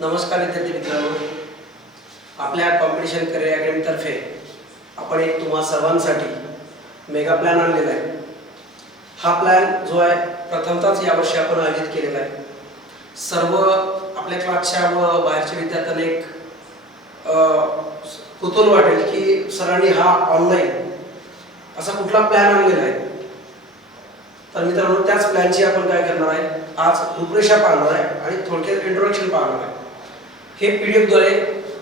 नमस्कार विद्यार्थी मित्रांनो, आपल्या कॉम्पिटिशन करिअर अकॅडमी तर्फे आपण एक तुम्हा सर्वांसाठी मेगा प्लॅन आणलेला आहे। हा प्लॅन जो आहे प्रथमतःच यावर्षी आपण आयोजित केलेला आहे। सर्व आपल्या क्लासच्या व बाहेरच्या विद्यार्थ्यांना एक कुतूहल वाटेल की सरांनी हा ऑनलाईन असा कुठला प्लॅन आणलेला आहे। तर मित्रांनो, त्याच प्लॅनची आपण काय करणार आहे, आज रूपरेषा पाहणार आहे आणि थोडक्यात इंट्रोडक्शन पाहणार आहे। हे PDF द्वारे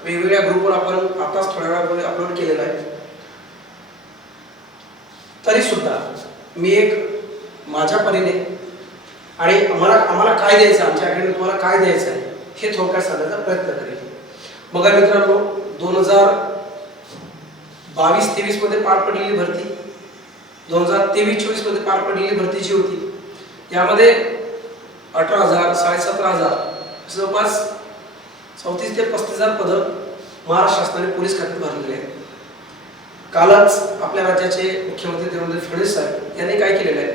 वेगवेगळ्या ग्रुपवर आपण आताच थोड्या वेळापूर्वी अपलोड केलेलं आहे। तरी सुद्धा मी एक माझ्या परीने आणि आम्हाला काय द्यायचं, आमच्या अकॅडमी तुम्हाला काय द्यायचं आहे हे थोडक्यात सांगण्याचा प्रयत्न करेल। बघा मित्रांनो, 2022-23 मध्ये पार पडलेली भरती, 2023-24 मध्ये पार पडलेली भरती जी होती, यामध्ये 18,000, 17,500 जवळपास 34 ते 35,000 पदं महाराष्ट्र शासनाने पोलीस खात्यात भरलेले आहेत। कालच आपल्या राज्याचे मुख्यमंत्री देवेंद्र फडणवीस साहेब यांनी काय केलेलं आहे,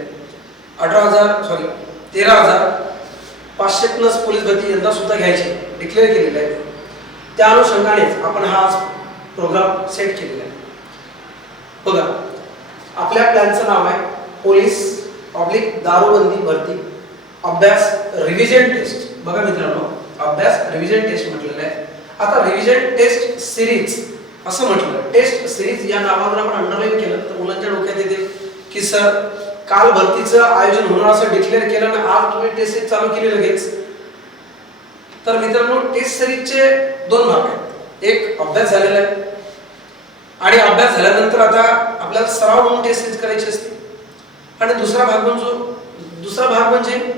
13,500 प्लस पोलीस भरती यंदा सुद्धा घ्यायची डिक्लेअर केलेलं आहे। त्या अनुषंगानेच आपण हा प्रोग्राम सेट केलेला आहे। बघा, आपल्या प्लॅनचं नाव आहे पोलीस दारूबंदी भरती अभ्यास रिव्हिजन टेस्ट। बघा मित्रांनो, अभ्यास रिव्हिजन टेस्ट म्हटलेलं आहे। आता रिव्हिजन टेस्ट सिरीज असं म्हटलं, टेस्ट सिरीज या नावावर आपण अंडरलाईन केलं तर मुलांच्या डोक्यात येते की सर काल भरतीचं आयोजन होणार असं डिक्लेअर केलं आणि आज तुम्ही टेस्ट सिरीज चालू केली लगेच। तर मित्रांनो, टेस्ट सिरीजचे दोन भाग आहेत। एक अभ्यास झालेला आहे आणि अभ्यास झाल्यानंतर आता आपल्याला सराव म्हणून टेस्ट सिरीज करायची असते, आणि दुसरा भाग म्हणजे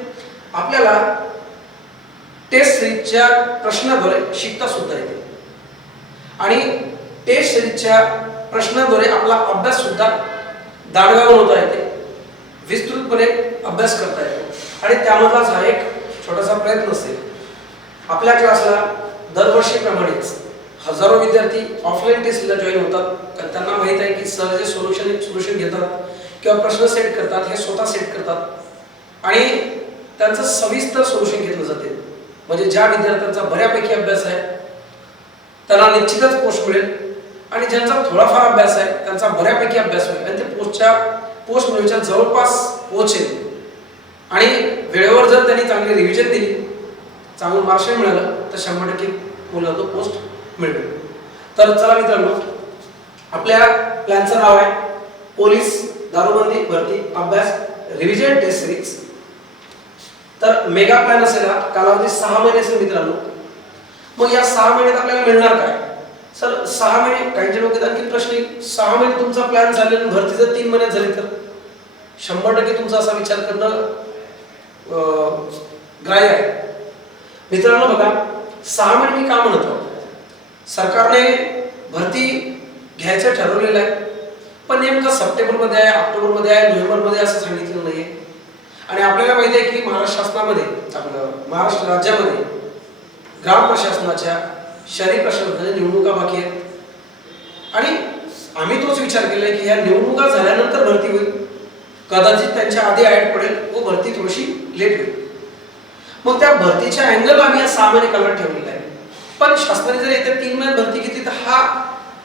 आपल्याला टेस्ट सिरीजच्या प्रश्नाद्वारे शिकता सुद्धा येते आणि टेस्ट सिरीजच्या प्रश्नाद्वारे आपला अभ्यास सुद्धा दांडगा बनवता येते, विस्तृतपणे अभ्यास करता येतो। आणि त्यामधलाच हा एक छोटासा प्रयत्न असेल। आपल्या क्लासला दरवर्षीप्रमाणेच हजारो विद्यार्थी ऑफलाईन टेस्टला जॉईन होतात, कारण त्यांना माहित आहे की सर जे सोल्युशन घेतात किंवा प्रश्न सेट करतात हे स्वतः सेट करतात आणि त्यांचं सविस्तर सोल्युशन घेतलं जाते। म्हणजे ज्या विद्यार्थ्यांचा बऱ्यापैकी अभ्यास आहे त्यांना निश्चितच पोस्ट मिळेल, आणि ज्यांचा थोडाफार अभ्यास आहे त्यांचा बऱ्यापैकी अभ्यास होईल आणि ते पोस्ट मिळवण्याच्या जवळपास पोहोचेल। आणि वेळेवर जर त्यांनी चांगली रिव्हिजन दिली, चांगलं मार्कशीट मिळालं तर 100% मुलांना तो पोस्ट मिळेल। तर चला मित्रांनो, आपल्या प्लॅनचं नाव आहे पोलीस दारूबंदी भरती अभ्यास रिव्हिजन टेस्ट सिरीज। तर मेगा प्लॅन असेल, कालावधी 6 महिने असेल मित्रांनो। मग या 6 महिन्यात आपल्याला मिळणार काय? सर 6 महिने, काही लोक आणखी प्रश्न येईल, 6 महिने तुमचा प्लॅन झाले आणि भरती जर 3 महिन्यात झाली तर 100% तुमचा असा विचार करणं ग्राह्य आहे। मित्रांनो बघा, 6 महिने मी का म्हणतो, सरकारने भरती घ्यायचं ठरवलेलं आहे, पण नेमकं सप्टेंबरमध्ये आहे, ऑक्टोबरमध्ये आहे, नोव्हेंबरमध्ये असं सांगितलं नाहीये। आणि आपल्याला माहिती आहे की महाराष्ट्र शासनामध्ये, आपलं महाराष्ट्र राज्यामध्ये ग्राम प्रशासनाच्या, शहरी प्रशासनाच्या निवडणुका बाकी आहेत आणि आम्ही तोच विचार केला की या निवडणुका झाल्यानंतर भरती होईल, कदाचित त्यांच्या आधी ॲड पडेल व भरती थोडीशी लेट होईल। मग त्या भरतीच्या अँगल आम्ही या 6 महिने कालावधी ठेवलेला आहे। पण शासनाने जर येत्या 3 महिन्यात भरती घेतली तर हा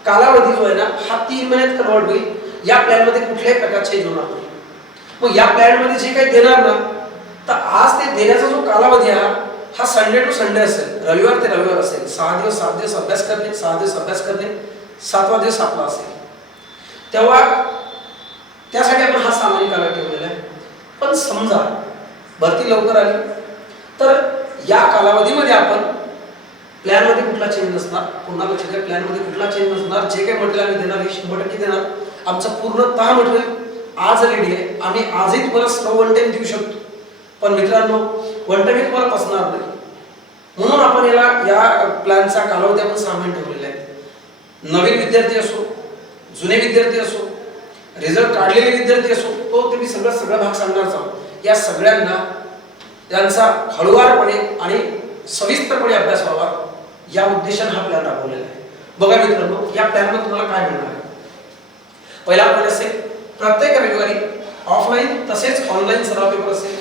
कालावधी जो आहे ना, हा 3 महिन्यात कन्वर्ट होईल। या प्लॅनमध्ये कुठल्याही प्रकारचे चेंज होणार नाही। मग या प्लॅनमध्ये जे काही देणार ना, तर आज ते देण्याचा जो कालावधी आहे हा संडे टू संडे असेल, रविवार ते रविवार असेल। 6 दिवस 7 दिवस अभ्यास करणे, 6 दिवस अभ्यास करणे, 7वा दिवस आपला असेल। तेव्हा त्यासाठी आपण हा 6 महिने कालावधी ठेवलेला आहे। पण समजा भरती लवकर आली तर या कालावधीमध्ये आपण प्लॅनमध्ये कुठला चेंज नसणार, पुन्हा लक्षात घ्या, प्लॅनमध्ये कुठला चेंज नसणार। जे काही मटेरियल आम्ही देणार हे 100% देणार। आमचं पूर्णतः मटेरियल आज रेडी आहे, आम्ही आजही तुम्हाला सर्व वन टाइम देऊ शकतो। पण मित्रांनो, वन टाइम तुम्हाला पसणार नाही, म्हणून आपण या प्लॅनचा कालावधी आपण 6 महिने ठेवलेला आहे। नवीन विद्यार्थी असो, जुने विद्यार्थी असो, रिझल्ट काढलेले विद्यार्थी असो, तो तुम्ही सगळा भाग सांगणार आहोत। या सगळ्यांना त्यांचा हळूवारपणे आणि सविस्तरपणे अभ्यास व्हावा या उद्देशाने हा प्लॅन राबवलेला आहे। बघा मित्रांनो, या प्लॅनमध्ये तुम्हाला काय मिळणार आहे? पहिला पॉईंट असेल, प्रत्येक रविवारी ऑफलाईन तसेच ऑनलाईन सराव पेपर असेल।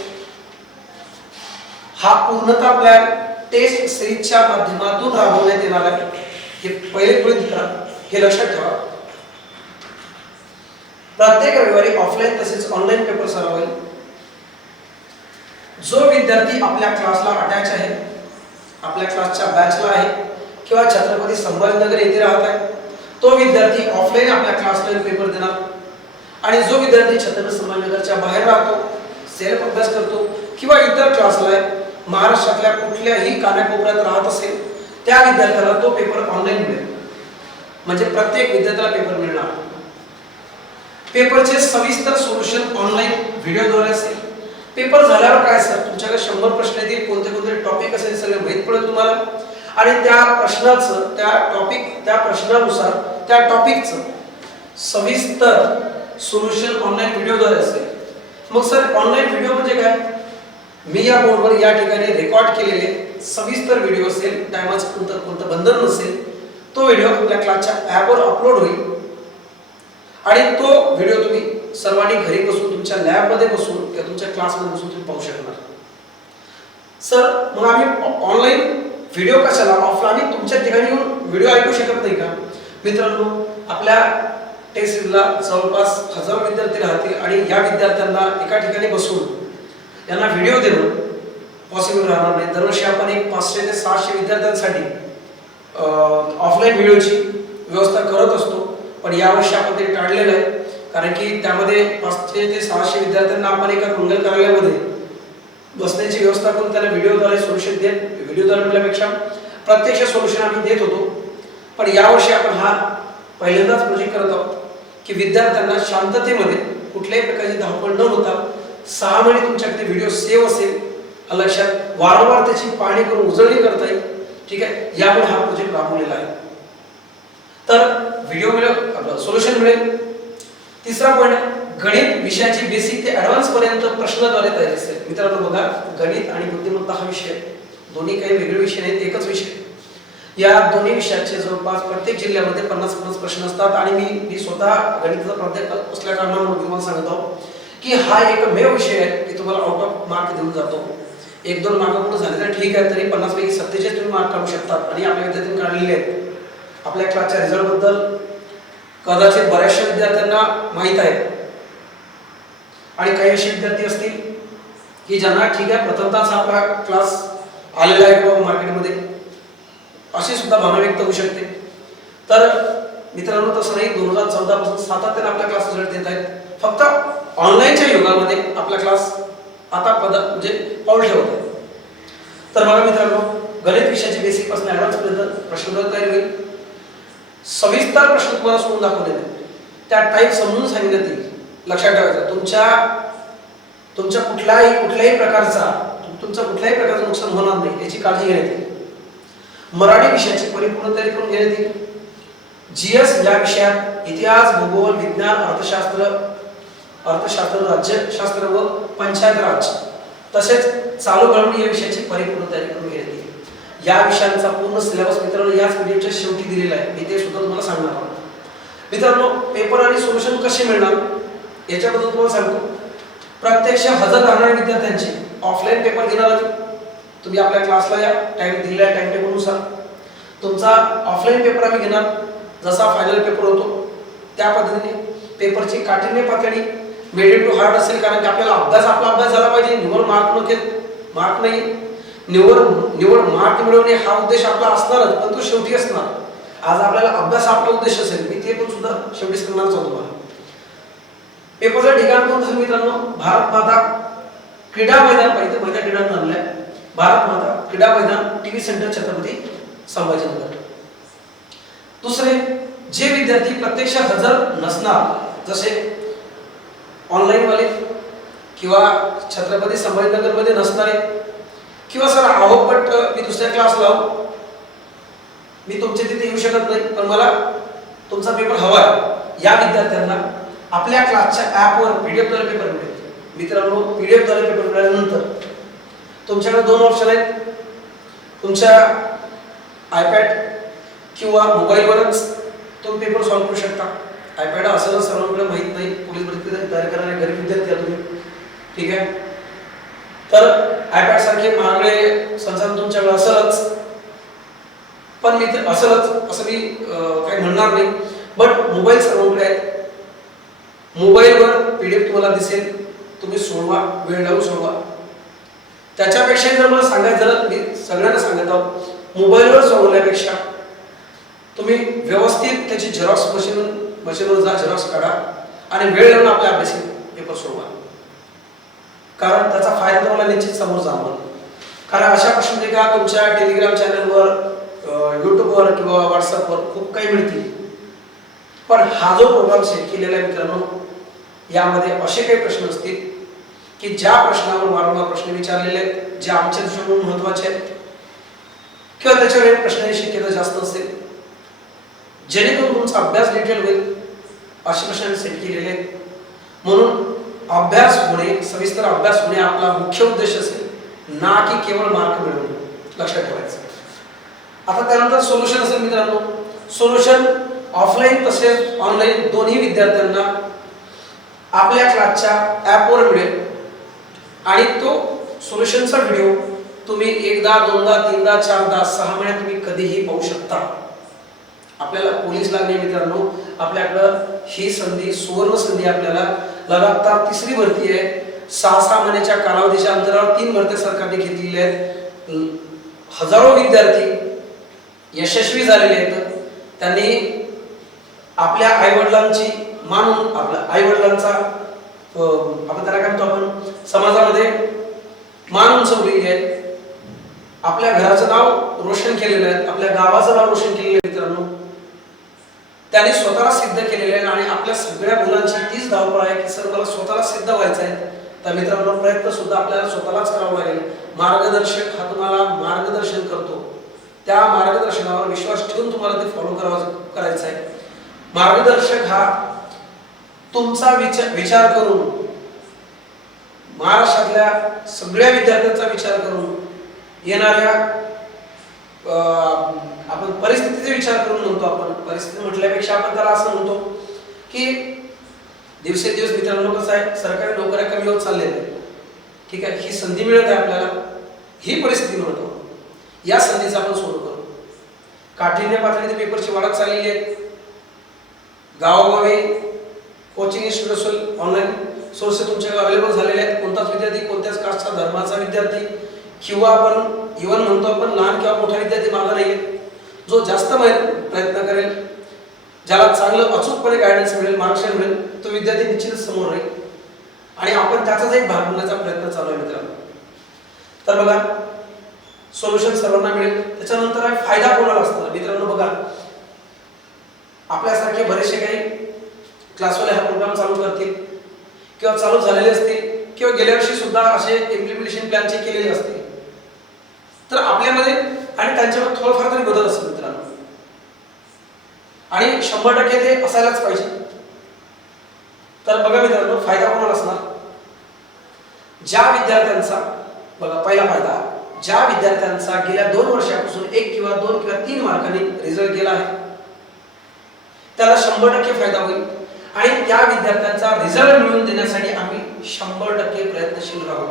हा पूर्णतः प्लॅन टेस्ट सिरीजच्या माध्यमातून राबवण्यात येणार आहे. हे पहिले गृहीत करा, हे लक्षात ठेवा. प्रत्येक रविवारी ऑफलाईन तसेच ऑनलाईन पेपर सराव होईल. जो विद्यार्थी आपल्या क्लासला अटॅच आहे, आपल्या क्लासच्या बॅचला आहे किंवा छत्रपती संभाजीनगर येथे राहत आहे, तो विद्यार्थी ऑफलाईन आपल्या क्लासला पेपर देणार. आणि जो विद्यार्थी छत्रपती संभाजीनगरच्या बाहेर राहतो, सेल्फ अभ्यास करतो किंवा इतर क्लासला आहे, महाराष्ट्रातल्या कुठल्याही कानाकोपऱ्यात राहत असेल, त्या विद्यार्थ्याला तो पेपर ऑनलाईन मिळेल. म्हणजे प्रत्येक विद्यार्थ्याला पेपर मिळणार. पेपरचे सविस्तर सोल्युशन ऑनलाईन व्हिडिओद्वारे असेल. पेपर झाल्यावर काय सर, तुमच्याकडे 100 प्रश्न येतील, कोणते कोणते टॉपिक असेल सगळे माहीत पडेल तुम्हाला. आणि त्या प्रश्नाचं त्या प्रश्नानुसार त्या टॉपिकचं सविस्तर सोल्युशन ऑनलाईन व्हिडिओद्वारे असेल. मग सर ऑनलाईन व्हिडिओ म्हणजे काय? मी या बोर्डवर या ठिकाणी रेकॉर्ड केलेले सविस्तर व्हिडिओ असेल, टायमाचं कोणतं बंधन नसेल, तो व्हिडिओ आपल्या क्लासच्या ॲपवर अपलोड होईल. आणि तो व्हिडिओ तुम्ही सर्वांनी घरी बसून, तुमच्या लॅबमध्ये बसून किंवा तुमच्या क्लासमध्ये बसून तुम्ही पाहू शकणार. सर मग आम्ही ऑनलाईन व्हिडिओ कशाला, ऑफलाईन आम्ही तुमच्या ठिकाणी येऊन व्हिडिओ ऐकू शकत नाही का? मित्रांनो, आपल्या टेस्टला जवळपास 1000 विद्यार्थी राहतील आणि या विद्यार्थ्यांना एका ठिकाणी बसून यांना व्हिडिओ देणं पॉसिबल राहणार नाही. दरवर्षी आपण एक 500 ते 600 विद्यार्थ्यांसाठी ऑफलाईन व्हिडिओची व्यवस्था करत असतो, पण यावर्षी आपण ते टाळलेलं आहे. कारण की त्यामध्ये 500 ते 600 विद्यार्थ्यांना आपण एका मंगल कार्यालयामध्ये बसण्याची व्यवस्था करून त्यांना व्हिडिओद्वारे सोल्युशन देत, व्हिडिओद्वारे म्हटल्यापेक्षा प्रत्यक्ष सोल्युशन आम्ही देत होतो. पण यावर्षी आपण हा पहिल्यांदाच प्रोजेक्ट करत आहोत की विद्यार्थ्यांना शांततेमध्ये कुठल्याही प्रकारची धावपळ न होता 6 महिने तुमच्याकडे व्हिडिओ सेव्ह असेल, लक्षात वारंवार त्याची पाहणी करून उजळणी करता येईल. ठीक आहे, यामुळे हा प्रोजेक्ट राबवलेला आहे. तर व्हिडिओ मिळेल, आपलं सोल्युशन मिळेल. तिसरा पॉईंट आहे गणित विषयाची बेसिक ते ॲडव्हान्स पर्यंत प्रश्नाद्वारे तयारी असेल. मित्रांनो बघा, गणित आणि बुद्धिमत्ता हा विषय दोन्ही काही वेगळे विषय नाहीत, एकच विषय. या दोन्ही विषयाचे जवळपास प्रत्येक जिल्ह्यामध्ये 50-50 प्रश्न असतात. आणि मी स्वतः गणिताचा प्राध्यापक असल्या कारणामुळे तुम्हाला सांगतो की हा एकमेव विषय आहे की तुम्हाला आउट ऑफ मार्क देऊन जातो. 1-2 मार्क पुढे झाले तर ठीक आहे, तरी 50 पैकी 47 तुम्ही मार्क काढू शकतात. आणि आपल्या विद्यार्थ्यांनी काढलेले आहेत. आपल्या क्लासच्या रिझल्ट बद्दल कदाचित बऱ्याचशा विद्यार्थ्यांना माहीत आहे. आणि काही असे विद्यार्थी असतील की ज्यांना ठीक आहे प्रथमतःच आपला क्लास आलेला आहे किंवा मार्केटमध्ये, अशी सुद्धा भावना व्यक्त होऊ शकते. तर मित्रांनो तसं नाही, 2014 पासून सातत्याने आपला क्लास रिझल्ट देत आहेत. फक्त ऑनलाईनच्या युगामध्ये आपला क्लास आता म्हणजे पाऊल ठेवत आहे. तर बघा मित्रांनो, गणित विषयाची बेसिक पासून ॲडव्हान्स पर्यंत प्रश्नोत्तर तयारी होईल. सविस्तर प्रश्न तुम्हाला सोडून दाखवलेले, त्या टाईप समजून सांगितलं येईल. लक्षात ठेवायचं, तुमच्या कुठल्याही प्रकारचं नुकसान होणार नाही याची काळजी घेण्यात येईल. मराठी विषयाची परिपूर्ण तयारी करून घेण्यात येईल. जीएस या विषयात इतिहास, भूगोल, विज्ञान, अर्थशास्त्र, राज्यशास्त्र व पंचायत राज तसेच चालू घडामोडी या विषयाची परिपूर्ण तयारी करून घेण्यात येईल. या विषयांचा पूर्ण सिलेबस मित्रांनो याच व्हिडिओच्या शेवटी दिलेला आहे, मी ते सुद्धा तुम्हाला सांगणार आहोत. मित्रांनो, पेपर आणि सोल्युशन कसे मिळणार याच्याबद्दल तुम्हाला सांगतो. प्रत्यक्ष हजर राहणाऱ्या विद्यार्थ्यांचे ऑफलाईन पेपर घेणार आहोत. तुम्ही आपल्या क्लासला या टाइम दिलेल्या टाइम टेबलनुसार तुमचा ऑफलाईन पेपर आम्ही घेणार. जसा फायनल पेपर होतो त्या पद्धतीने पेपरची काठिण्य पातळी मिडियम टू हार्ड असेल. कारण की आपला अभ्यास झाला पाहिजे. निवड मार्क नाही, निवड मार्क मिळवणे हा उद्देश आपला असणारच, पण तो शेवटी असणार. आज आपल्याला अभ्यास आपला उद्देश असेल, मी ते पण सुद्धा शेवटी सांगणारच होतो. तुम्हाला पेपरचं ठिकाण कोणतं असेल मित्रांनो? भारत माता क्रीडा मैदान पाहिजे, मैदान क्रीडा आणलंय भारत माता क्रीडा मैदान, टीव्ही सेंटर, छत्रपती संभाजीनगर. दुसरे, जे विद्यार्थी प्रत्यक्ष हजर नसणार, जसे ऑनलाईन वाले किंवा छत्रपती संभाजीनगर मध्ये नसणारे, किंवा सर आवडपट मी दुसऱ्या क्लास लावू, मी तुमच्या तिथे येऊ शकत नाही पण मला तुमचा पेपर हवा आहे, या विद्यार्थ्यांना आपल्या क्लासच्या ॲपवर पीडीएफद्वारे पेपर मिळेल. मित्रांनो, पीडीएफद्वारे पेपर मिळाल्यानंतर तुमच्याकडे 2 ऑप्शन आहेत. तुमच्या आयपॅड किंवा मोबाईलवरच तुम्ही पेपर सॉल्व्ह करू शकता. आयपॅड असेल सर्वांकडे माहीत नाही, पोलीस भरती तयार करणारे गरीब विद्यार्थी आहात तुम्ही, ठीक आहे. तर आयपॅड सारखे महागडे संसाधन तुमच्याकडे असलच, पण मी असलच असं मी काही म्हणणार नाही, बट मोबाईल सर्वांकडे आहेत. मोबाईलवर PDF तुम्हाला दिसेल, तुम्ही सोडवा, वेळ लावून सोडवा. त्याच्यापेक्षा जर मला सांगायचं झालं, मी सगळ्यांना सांगत आहोत, मोबाईलवर सोडवण्यापेक्षा तुम्ही व्यवस्थित त्याची झेरॉक्स मशीनवर जा, झेरॉक्स काढा आणि वेळ लावून आपल्या अभ्यासी पेपर सोडवा. कारण त्याचा फायदा तुम्हाला निश्चित समोर जाणार. कारण अशा प्रश्नपत्रिका तुमच्या टेलिग्राम चॅनलवर, यूट्यूबवर किंवा व्हॉट्सअपवर खूप काही मिळतील. पण हा जो प्रोग्राम सेट केलेला आहे मित्रांनो, यामध्ये असे काही प्रश्न असतील की ज्या प्रश्नावर वारंवार प्रश्न विचारलेले आहेत, जे आमच्या दृष्टीने महत्त्वाचे आहेत किंवा त्याच्यावर एक प्रश्नाची शक्यता जास्त असेल, जेणेकरून तुमचा अभ्यास डिटेल होईल असे प्रश्न सेट केलेले आहेत. म्हणून अभ्यास होणे, सविस्तर अभ्यास होणे आपला मुख्य उद्देश असेल, ना की केवळ मार्क मिळवणे. लक्षात ठेवायचं. आता त्यानंतर सोल्युशन असेल मित्रांनो. सोल्युशन ऑफलाईन तसेच ऑनलाईन दोन्ही विद्यार्थ्यांना आपल्या क्लासच्या ॲपवर मिळेल आणि तो सोल्युशनचा व्हिडिओ तुम्ही एकदा, दोनदा, तीनदा, चारदा, 6 महिन्यात तुम्ही कधीही पाहू शकता. आपल्याला पोलीस लागणे मित्रांनो, आपल्याकडं ही संधी, सुवर्ण संधी, आपल्याला लगातार तिसरी भरती आहे. 6 महिन्याच्या कालावधीच्या अंतरावर 3 भरत्या सरकारने घेतलेल्या आहेत. हजारो विद्यार्थी यशस्वी झालेले आहेत. त्यांनी आपल्या आईवडिलांची मानून, आपल्या आईवडिलांचा आपण त्याला काय म्हणतो, आपण समाजामध्ये मान उंचवलेली आहे. आपल्या घराचं नाव रोशन केलेलं आहे, आपल्या गावाचं नाव रोशन केलेलं आहे मित्रांनो. त्यांनी स्वतःला सिद्ध केलेलं आहे आणि आपल्या सगळ्या मुलांची तीच धावपळ आहे की सर मला स्वतःला सिद्ध व्हायचं आहे. तर मित्रांनो, प्रयत्न सुद्धा आपल्याला स्वतःलाच करावा लागेल. मार्गदर्शक हा तुम्हाला मार्गदर्शन करतो, त्या मार्गदर्शनावर विश्वास ठेवून तुम्हाला ते फॉलो करायचं आहे. मार्गदर्शक हा तुमचा विचार करून, महाराष्ट्रातल्या सगळ्या विद्यार्थ्यांचा विचार करून, येणाऱ्या आपण परिस्थितीचा विचार करून म्हणतो. आपण परिस्थिती म्हटल्यापेक्षा आपण त्याला असं म्हणतो की दिवसेंदिवस मित्रांनो कसं आहे, सरकारी नोकऱ्या कमी होत चाललेल्या आहेत. ठीक आहे, ही संधी मिळत आहे आपल्याला, ही परिस्थिती म्हणतो. या संधीचा आपण सोडू करू. काठिण्य पातळीत पेपरची वाढत चाललेली आहे. गावोगावी कोचिंग इन्स्टिट्यूट, ऑनलाईन सोर्स तुमच्याकडे अवेलेबल झालेले आहेत. कोणताच विद्यार्थी, कोणत्याच कास्टचा, धर्माचा विद्यार्थी किंवा आपण इव्हन म्हणतो आपण लहान किंवा मोठा विद्यार्थी मागे नाही. जो जास्त प्रयत्न करेल, ज्याला चांगलं अचूकपणे गायडन्स मिळेल, मार्गदर्शन मिळेल, तो विद्यार्थी निश्चितच समोर राहील आणि आपण त्याचाच एक भाग बनण्याचा प्रयत्न चालू आहे मित्रांनो. तर बघा, सोल्युशन सर्वांना मिळेल. त्याच्यानंतर आहे फायदा कोणाला असणार मित्रांनो. बघा, आपल्यासारखे बरेचसे काही क्लासवाले हा प्रोग्राम चालू करतील किंवा चालू झालेले असतील किंवा गेल्या वर्षी सुद्धा असे इम्प्लिमेंटेशन प्लॅनचे केलेले असतील. तर आपल्यामध्ये आणि त्यांच्यामध्ये थोडंफार तरी बदल असेल मित्रांनो, आणि 100% ते असायलाच पाहिजे. तर बघा मित्रांनो, फायदा कोणाला असणार. ज्या विद्यार्थ्यांचा, बघा पहिला फायदा, ज्या विद्यार्थ्यांचा गेल्या 2 वर्षापासून 1 किंवा 2 किंवा 3 मार्कांनी रिझल्ट गेला आहे, त्याला 100% फायदा होईल. आणि त्या विद्यार्थ्यांचा रिझल्ट मिळवून देण्यासाठी आम्ही 100% प्रयत्नशील राहू.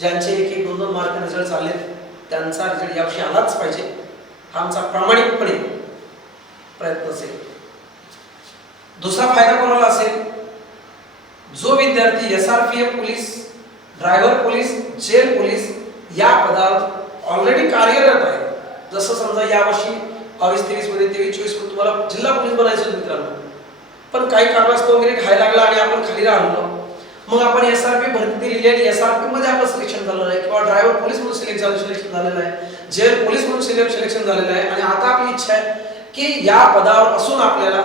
ज्यांचे 1-1, 2-2 मार्क रिझल्ट आले, त्यांचा रिझल्ट यावर्षी आलाच पाहिजे, हा आमचा प्रामाणिकपणे प्रयत्न असेल. दुसरा फायदा कोणाला असेल. जो विद्यार्थी SRPF police, driver police, jail police या पदावर ऑलरेडी कार्यरत आहे. जसं समजा यावर्षी 22-23 मध्ये, 23-24 मध्ये तुम्हाला जिल्हा पोलीस बनायचं मित्रांनो, पण काही कारणास्तव वगैरे घायला लागला आणि आपण खाली राहिलो. मग आपण SRP भरती दिलेली आहे, SRP मध्ये आपलं सिलेक्शन झालेलं आहे किंवा ड्रायव्हर पोलीस म्हणून सिलेक्शन झालेलं आहे, जेल पोलीस म्हणून सिलेक्शन झालेलं आहे. आणि आता आपली इच्छा आहे की या पदावर असून आपल्याला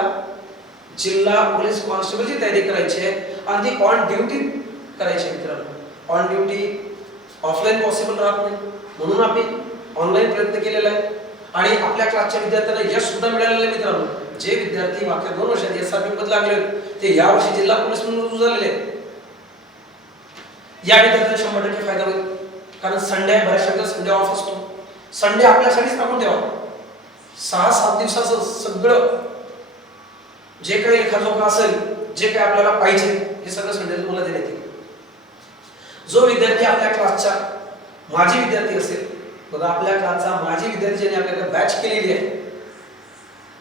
जिल्हा पोलीस कॉन्स्टेबलची तयारी करायची आहे आणि ती ऑन ड्युटी करायची आहे मित्रांनो. ऑन ड्युटी ऑफलाईन पॉसिबल राहत नाही, म्हणून आम्ही ऑनलाईन प्रयत्न केलेला आहे. आणि आपल्या क्लासच्या विद्यार्थ्यांना यश सुद्धा मिळालेलं आहे मित्रांनो. जे विद्यार्थी मागच्या 2 वर्षात SRP मध्ये लागले ते यावर्षी जिल्हा पोलीस म्हणून रुजू झालेले आहेत. या विद्यार्थ्यांना 100% फायदा होईल. कारण संडे, बऱ्याचशा संडे ऑफ असतो. संडे आपल्यासाठीच टाकून द्यावा. 6-7 दिवसाचं सगळं जे काही लेखाजोखा असेल, जे काही आपल्याला पाहिजे, हे सगळं संडेला तुम्हाला देण्यात येईल. जो विद्यार्थी आपल्या क्लासचा माजी विद्यार्थी असेल, बघा आपल्या क्लासचा माजी विद्यार्थी ज्यांनी आपल्याकडे बॅच केलेली आहे,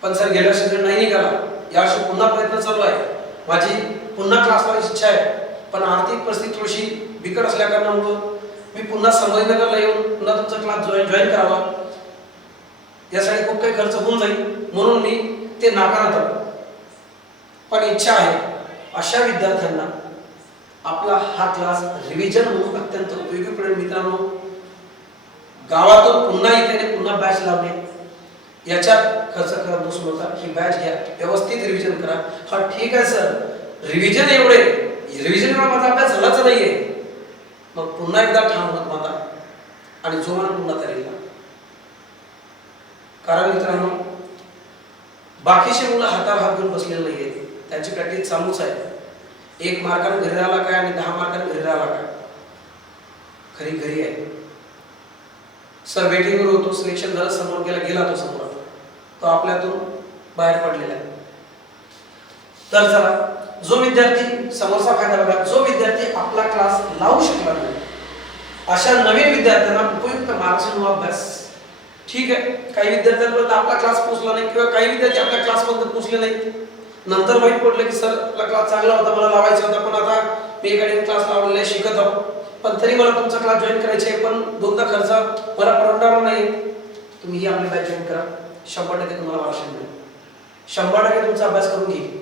पण सर गेल्या वर्षी नाही निघाला, यावर्षी पुन्हा प्रयत्न चालू आहे, माझी पुन्हा क्लास लावायची इच्छा आहे, पण आर्थिक परिस्थिती थोडीशी बिकट असल्या कारणामुळे मी पुन्हा संभाजीनगरला येऊन पुन्हा तुमचा क्लास जॉईन करावा, यासाठी खूप काही खर्च होऊन जाईल, म्हणून मी ते नाकारत आलो. पण इच्छा आहे अशा विद्यार्थ्यांना आपला हा क्लास रिव्हिजन म्हणून अत्यंत उपयोगी पडेल. मित्रांनो, गावातून पुन्हा इथे पुन्हा बॅच लावणे याच्यात खर्च करत बसू नका. ही बॅच घ्या, व्यवस्थित रिव्हिजन करा. हा ठीक आहे सर, रिव्हिजन एवढा माझा अभ्यास झालाच नाहीये, मग पुन्हा एकदा ठाम होत माता आणि जोमानं पुन्हा तयारीला. कारण मित्रांनो, बाकीचे मुलं हातावर हात घेऊन बसलेले नाहीये, त्यांची प्रॅक्टिस चालूच आहे. 1 मार्काने घरी राहिला काय आणि 10 मार्काने घरी राहिला काय, खरी घरी आहे. सर वेटिंगवर होतो, सिलेक्शन झालं, समोर गेला तो समोर, तो आपल्यातून बाहेर पडलेला आहे. तर चला, जो विद्यार्थी समोरचा फायदा बघा, जो विद्यार्थी आपला क्लास लावू शकला नाही, अशा नवीन विद्यार्थ्यांना उपयुक्त मार्गदर्शन व अभ्यास. ठीक आहे, काही विद्यार्थ्यांपर्यंत आपला क्लास पोहोचला नाही किंवा काही विद्यार्थी आपल्या क्लासपर्यंत पोहोचले नाही, नंतर माहित पडलं की सर आपला क्लास चांगला होता, मला लावायचा होता, पण आता मी एखादी क्लास लावलेला शिकत आहो, पण तरी मला तुमचा क्लास जॉईन करायचे आहे, पण दोनदा खर्च मला परवडणार नाही. तुम्ही ही आपली बॅच जॉईन करा, 100% तुम्हाला मार्गदर्शन मिळेल, 100% तुमचा अभ्यास करून घेईल.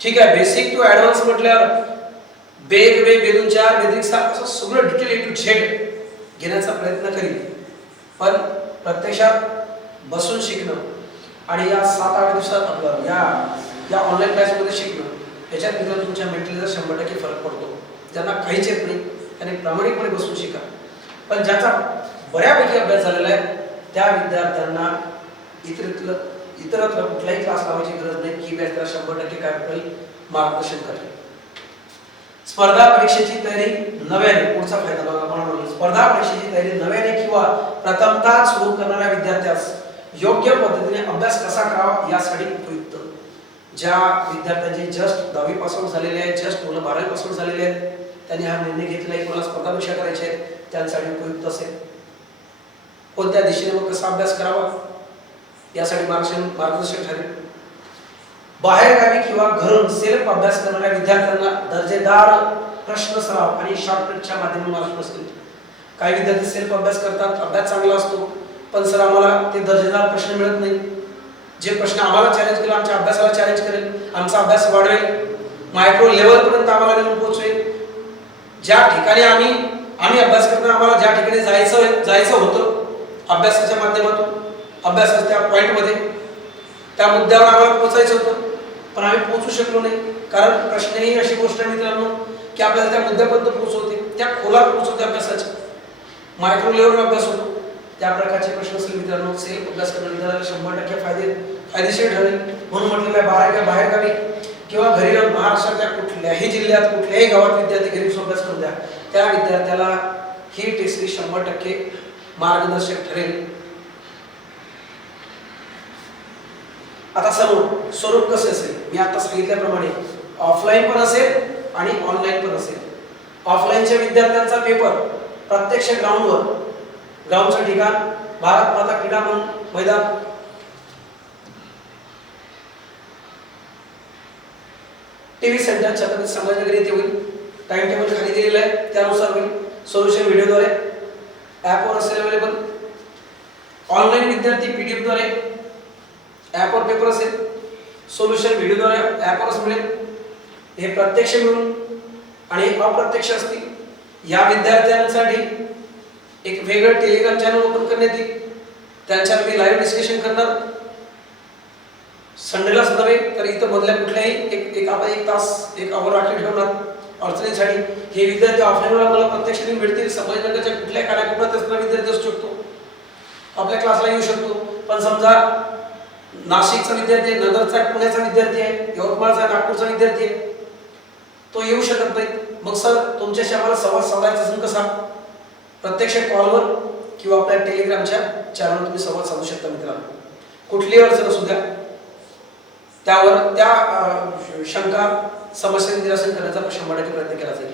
ठीक आहे, बेसिक टू ऍडव्हान्स म्हटल्यावर बेग 2 4 बेसिक 7 असं सगळं डिटेल A to Z घेण्याचा प्रयत्न करीन, पण प्रत्यक्षात बसून शिकणं आणि या 7-8 दिवसात आपलं या ऑनलाईन क्लासमध्ये शिकणं याच्यात मित्रांनो तुमच्या मेंटलीचा 100% फरक पडतो. ज्यांना काहीच येत नाही त्यांनी प्रामाणिकपणे बसून शिका, पण ज्याचा बऱ्यापैकी अभ्यास झालेला आहे त्या विद्यार्थ्यांना इतरत्र कुठलाही क्लास लावायची गरज नाही. की बॅच त्याला 100% काय करेल, मार्गदर्शन करेल. स्पर्धा परीक्षेची तयारी नव्याने, पुढचा फायदा बघा, म्हणून स्पर्धा परीक्षेची तयारी नव्याने किंवा प्रथमतः सुरू करणाऱ्या विद्यार्थ्यास योग्य पद्धतीने अभ्यास कसा करावा यासाठी उपयुक्त. ज्या विद्यार्थ्यांचे जस्ट 10वी पास आउट झालेले आहेत, जस्ट मुलं 12वी पास आउट झालेले आहेत, त्यांनी हा निर्णय घेतला आहे कोणाला स्पर्धा परीक्षा करायची आहे, त्यांसाठी उपयुक्त असेल. कोणत्या दिशेने व कसा अभ्यास करावा यासाठी मार्गदर्शन ठरेल. बाहेरगावी किंवा घरून सेल्फ अभ्यास करणाऱ्या विद्यार्थ्यांना दर्जेदार प्रश्न सराव आणि शॉर्टकटच्या माध्यमातून मार्गदर्शन असतील. काही विद्यार्थी सेल्फ अभ्यास करतात, अभ्यास चांगला असतो, पण सर आम्हाला ते दर्जेदार प्रश्न मिळत नाही. जे प्रश्न आम्हाला चॅलेंज करेल, आमच्या अभ्यासाला चॅलेंज करेल, आमचा अभ्यास वाढवेल, मायक्रो लेवलपर्यंत आम्हाला नेऊन पोहोचवेल. ज्या ठिकाणी आम्ही अभ्यास करताना आम्हाला ज्या ठिकाणी जायचं होतं अभ्यासाच्या माध्यमातून, अभ्यासाच्या त्या पॉईंटमध्ये त्या मुद्द्यावर आम्हाला पोहोचायचं होतं, पण आम्ही पोहोचू शकलो नाही. कारण प्रश्न ही अशी गोष्ट आहे मित्रांनो की आपल्याला त्या मुद्द्यापर्यंत पोहोचवते, त्या खोलात पोहोचवते अभ्यासाच्या, मायक्रो लेवलवर अभ्यास होतो. त्या प्रकारचे प्रश्न असेल मित्रांनो, सेल्फ अभ्यास करणं विद्यार्थ्याला 100% फायदेशीर ठरेल. म्हणून म्हटलेलं आहे बाहेरगावी किंवा घरी राहून महाराष्ट्रातल्या कुठल्याही जिल्ह्यात कुठल्याही गावात विद्यार्थी घरी अभ्यास करू द्या, त्या विद्यार्थ्याला ही टेस्ट 100% मार्गदर्शक ठरेल. आता स्वरूप कसे असेल, मी आता सांगितल्याप्रमाणे ऑफलाईन पण असेल आणि ऑनलाईन पण असेल. ऑफलाईनच्या विद्यार्थ्यांचा पेपर प्रत्यक्ष ग्राउंडचं ठिकाण भारत माता क्रीडा मैदान, टीव्ही सेंटर छत्रपती संभाजीनगर येथे होईल. टाइम टेबल खाली दिलेलं आहे, त्यानुसार होईल. सोल्युशन व्हिडिओद्वारे ॲपवर असेल अवेलेबल. ऑनलाईन विद्यार्थी PDF द्वारे ॲपवर पेपर असेल, सोल्युशन व्हिडिओद्वारे ॲपवरच मिळेल. हे प्रत्यक्ष मिळून आणि अप्रत्यक्ष असतील. या विद्यार्थ्यांसाठी एक वेगळं टेलिग्राम चॅनल ओपन करण्यात येईल, त्यांच्यावर मी लाईव्ह डिस्कशन करणार. संडेलाच नव्हे तर इथं मधल्या कुठल्याही आपण 1 तास 1 आवर राखीव ठेवणार अडचणीसाठी. हे विद्यार्थी ऑफलाईनला मला प्रत्यक्ष भेटतील. संभाजीनगरच्या कुठल्या कानाकोपऱ्यात असणारा विद्यार्थी असू शकतो, आपल्या क्लासला येऊ शकतो. पण समजा नाशिकचा विद्यार्थी आहे, नगरचा पुण्याचा विद्यार्थी आहे, यवतमाळचा नागपूरचा विद्यार्थी आहे, तो येऊ शकत नाही. मग सर तुमच्याशी आम्हाला संवाद साधायचा असेल कसा, प्रत्यक्ष कॉलवर किंवा आपल्या टेलिग्रामच्या चॅनलवर तुम्ही संवाद साधू शकता. मित्रांनो, कुठलीही अडचण असू द्या, त्या शंका समस्या निरासन करण्याचा 100% प्रयत्न केला जाईल.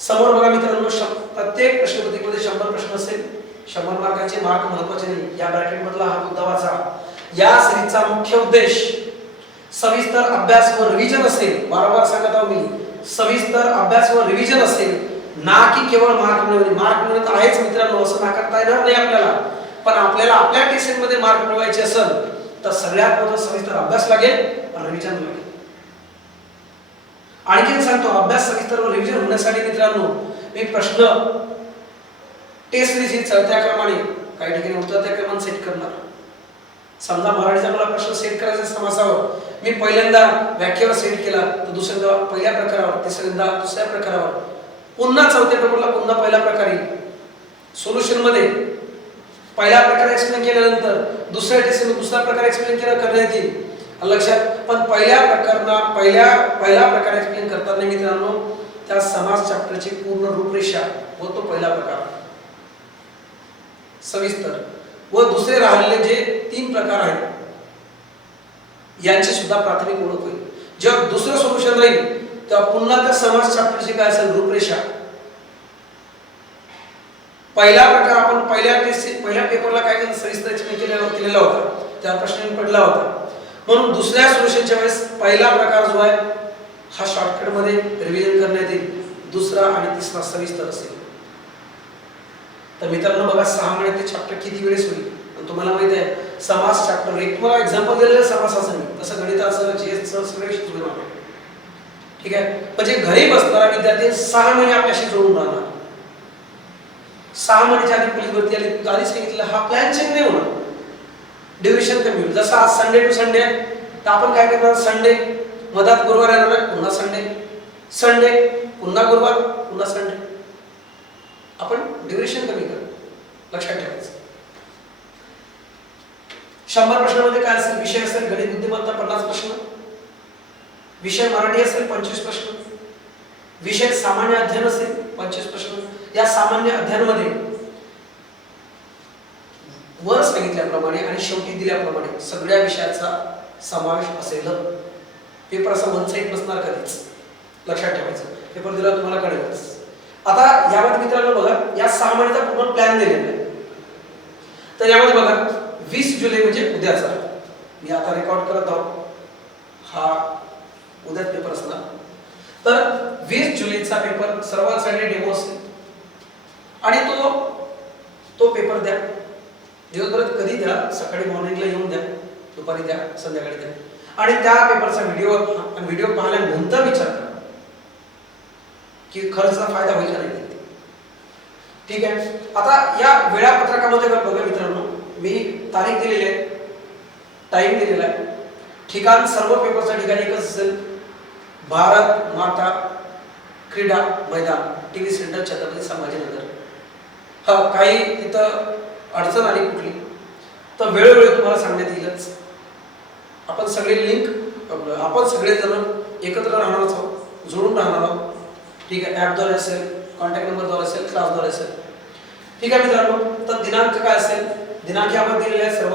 समोर बघा मित्रांनो, प्रत्येक प्रश्नपत्रिकेमध्ये 100 प्रश्न असेल. 100 मार्काचे. मार्क महत्वाचे नाही. या ब्रॅकेट मधला हा मुद्दा वाचा. या सिरीजचा मुख्य उद्देश सविस्तर अभ्यास व रिव्हिजन असेल. वारंवार सांगत आहोत मी, सविस्तर अभ्यास व रिव्हिजन असेल, ना की केवळ मार्क मिळवणे. मार्क मिळवत आहेच मित्रांनो, असं नाकारता येणार नाही आपल्याला. पण आपल्याला आपल्या टेस्ट मध्ये मार्क मिळवायचे असेल तर सगळ्यात महत्त्वाचं सविस्तर अभ्यास लागेल आणि रिव्हिजन लागेल. आणखी सांगतो, अभ्यास सविस्तर व रिव्हिजन होण्यासाठी मित्रांनो मी प्रश्न टेस्ट सिरीज चढत्या क्रमाने, काही ठिकाणी उतरत्या क्रमाने सेट करणार. समजा मराठीचा मला प्रश्न सेट करायचा समासावर, मी पहिल्यांदा व्याख्येवर सेट केला तर दुसऱ्यांदा पहिल्या प्रकारावर, तिसऱ्यांदा दुसऱ्या प्रकारावर, पुन्हा चौथ्या पेपरला पुन्हा पहिल्या प्रकारे, सोल्युशन मध्ये पहिला प्रकार एक्सप्लेन केल्यानंतर दुसऱ्या टेस्टमध्ये दुसरा प्रकार एक्सप्लेन करण्यात येईल. लक्षात. पण पहिला प्रकार एक्सप्लेन करताना मित्रांनो त्या समास चॅप्टरची पूर्ण रूपरेषा व तो पहिला प्रकार सविस्तर व दुसरे राहिलेले जे 3 प्रकार आहेत यांची सुद्धा प्राथमिक ओळख होईल. जेव्हा दुसरं सोल्युशन राहील तेव्हा पुन्हा त्या समास चॅप्टरची काय असेल रूपरेषा. पहिला प्रकार आपण पहिल्या पेपरला काय केलं, सविस्तर एक्सप्लेन केलेला होता, त्या प्रश्न पडला होता. म्हणून दुसऱ्या सोल्युशनच्या वेळेस पहिला प्रकार जो आहे हा शॉर्टकट मध्ये रिव्हिजन करण्यात येईल. दुसरा आणि तिसरा सविस्तर असेल. तर मित्रांनो बघा, 6 महिन्यात ते चॅप्टर किती वेळेस होईल. आणि तुम्हाला माहित आहे समास चॅप्टर एक तुम्हाला एक्झाम्पल दिलेलं समासाचं नाही, तसं गणिताचं जीएसचं सगळे शिकवून आहे. ठीक आहे. म्हणजे घरी बसणारा विद्यार्थी 6 महिने आपल्याशी जोडून राहणार. 6 महिन्याच्या आधी पोलीस भरती आधी सांगितलं हा प्लॅन चेंज नाही होणार, ड्युरेशन कमी होईल. जसं आज संडे टू संडे आहे तर आपण काय करणार, संडे मधात गुरुवार येणार आहे, पुन्हा संडे पुन्हा गुरुवार पुन्हा संडे, आपण ड्युरेशन कमी करू. लक्षात ठेवायचं. 100 प्रश्नामध्ये काय असेल, विषय असेल गणित बुद्धिमत्ता 50 प्रश्न, विषय मराठी असेल 25 प्रश्न, विषय सामान्य अध्ययन असेल 25 प्रश्न. या सामान्य अध्ययनामध्ये वर सांगितल्याप्रमाणे आणि शेवटी दिल्याप्रमाणे सगळ्या विषयाचा समावेश असेल. पेपर असा वन साइड नसणार कधीच. लक्षात ठेवायचं. पेपर दिला तुम्हाला कळेलच. आता यामध्ये मित्रांनो बघा, या 6 महिन्याचा पूर्ण प्लॅन दिलेला आहे. तर यामध्ये बघा 20 जुलै म्हणजे उद्याचा, मी आता रेकॉर्ड करत आहोत, हा उद्याच पेपर असणार. तर 20 जुलैचा पेपर सर्वांसाठी डेमो असेल आणि तो पेपर द्या. दिवसभरात कधी द्या, सकाळी मॉर्निंगला येऊन द्या, दुपारी द्या, संध्याकाळी द्या. आणि त्या पेपरचा व्हिडिओ पाहिल्यानंतर विचार करा की खर्चाचा फायदा होईल का नाही. ठीक आहे. आता या वेळापत्रकामध्ये बघा मित्रांनो, मी तारीख दिलेली आहे, टाइम दिलेला आहे, ठिकाण सर्व पेपरच्या ठिकाणी एकच असेल, भारत माता क्रीडा मैदान, टीव्ही सेंटर, छत्रपती संभाजीनगर. हा काही इथं अडचण आली कुठली तर वेळोवेळी तुम्हाला सांगण्यात येईलच. आपण सगळे आपण सगळे जण एकत्र राहणार आहोत, जोडून राहणार आहोत. ठीक आहे. ॲपद्वारे असेल, कॉन्टॅक्ट नंबरद्वारे असेल, क्लासद्वारे असेल. ठीक आहे मित्रांनो. तर दिनांक काय असेल, दिनांक यामध्ये दिलेले आहे सर्व.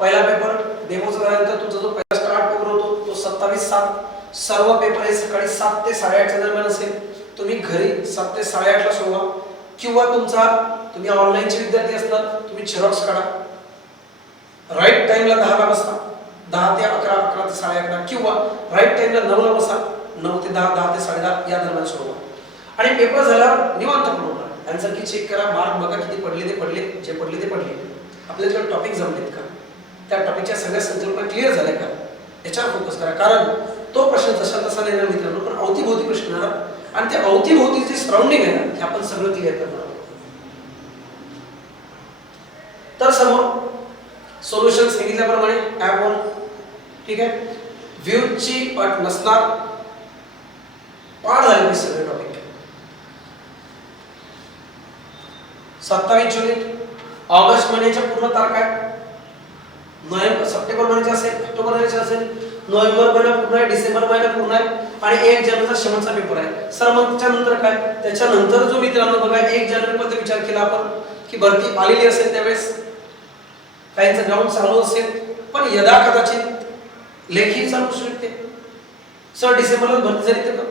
पहिला पेपर डेमोचा झाल्यानंतर तुमचा जो पहिला स्टार्ट पेपर होतो तो 27/7. सर्व पेपर हे सकाळी 7 ते 8:30 दरम्यान असेल. तुम्ही घरी 7 ते 8:30 सोडवा किंवा तुम्ही ऑनलाईनचे विद्यार्थी असणार, तुम्ही झेरॉक्स काढा. राईट टाइमला 10ला बसा, 10 ते 11, 11 ते 11:30, किंवा राईट टाइमला 9ला बसा, 9 ते 10, 10 ते 10:30 या दरम्यान सोडवा. आणि पेपर झाल्यावर निवांत पडवणार. आन्सर की चेक करा, मार्क बघा किती पडले ते पडले, जे पडले ते पडले. आपल्याला टॉपिक जमलेत का, त्या टॉपिकच्या सगळ्या संकल्पना क्लिअर झाल्या का, याच्यावर फोकस करा. कारण तो प्रश्न जसा तसा नाही मित्रांनो, पण अवतीभोवती प्रश्न येणार आणि त्या अवतीभोवतीचे सराउंडिंग आहे ना, हे आपण सगळं क्लिअर करणार आहोत. तर समोर सोल्युशन सांगितल्याप्रमाणे ॲपवर. ठीक आहे. व्ह्यूची अट नसणार, पाठ झाले सगळे टॉपिक. 27 जुलै. ऑगस्ट महिन्याच्या पूर्ण तारखा आहेत. सप्टेंबर महिन्याचे असेल, ऑक्टोबर महिन्याचे असेल, नोव्हेंबर महिना पूर्ण आहे, डिसेंबर महिना पूर्ण आहे आणि 1 जानेवारीचा शेवटचा पेपर आहे. सर मग त्याच्यानंतर काय, त्याच्यानंतर जो मित्रांनो बघा 1 जानेवारीपर्यंत विचार केला आपण की भरती आलेली असेल, त्यावेळेस काहींचं ग्राउंड चालू असेल, पण यदा कदाचित लेखी चालू शकते. सर डिसेंबरला भरती झाली तर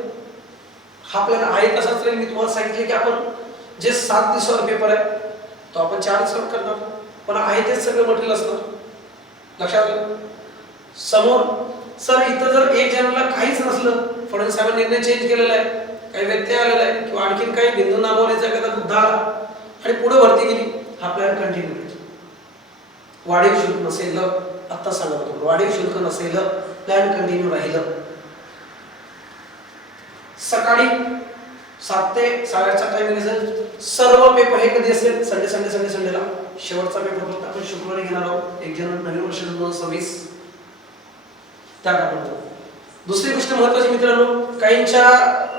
हा प्लॅन आहे तसाच राहील. मी तुम्हाला सांगितले की आपण जे 7 दिवसावर पेपर आहे तो आपण 4 दिवसावर करणार, पण आहे तेच सगळं मटेरियल असणार. लक्षात आलं? समोर सर इथं जर 1 जानेवारीला काहीच नसलं, फडणवीस साहेबांनी निर्णय चेंज केलेला आहे, काही व्यत्यय आलेला आहे किंवा आणखीन काही बिंदू नामवण्याचा एखादा मुद्दा आला आणि पुढे भरती गेली, हा प्लॅन कंटिन्यू केला. वाढीव शुल्क नसेल, आता सांगतो तुम्हाला, वाढीव शुल्क नसेल, प्लॅन कंटिन्यू राहिलं. सकाळी 7 ते 8:30चा टाइमिंग असेल. सर्व पेपर हे कधी असेल? संडेला. शेवटचा पेपर फक्त आपण शुक्रवारी घेणार आहोत, 1 जानेवारी नवीन वर्ष 2026 त्या काळात. दुसरी गोष्ट महत्त्वाची मित्रांनो, काहींच्या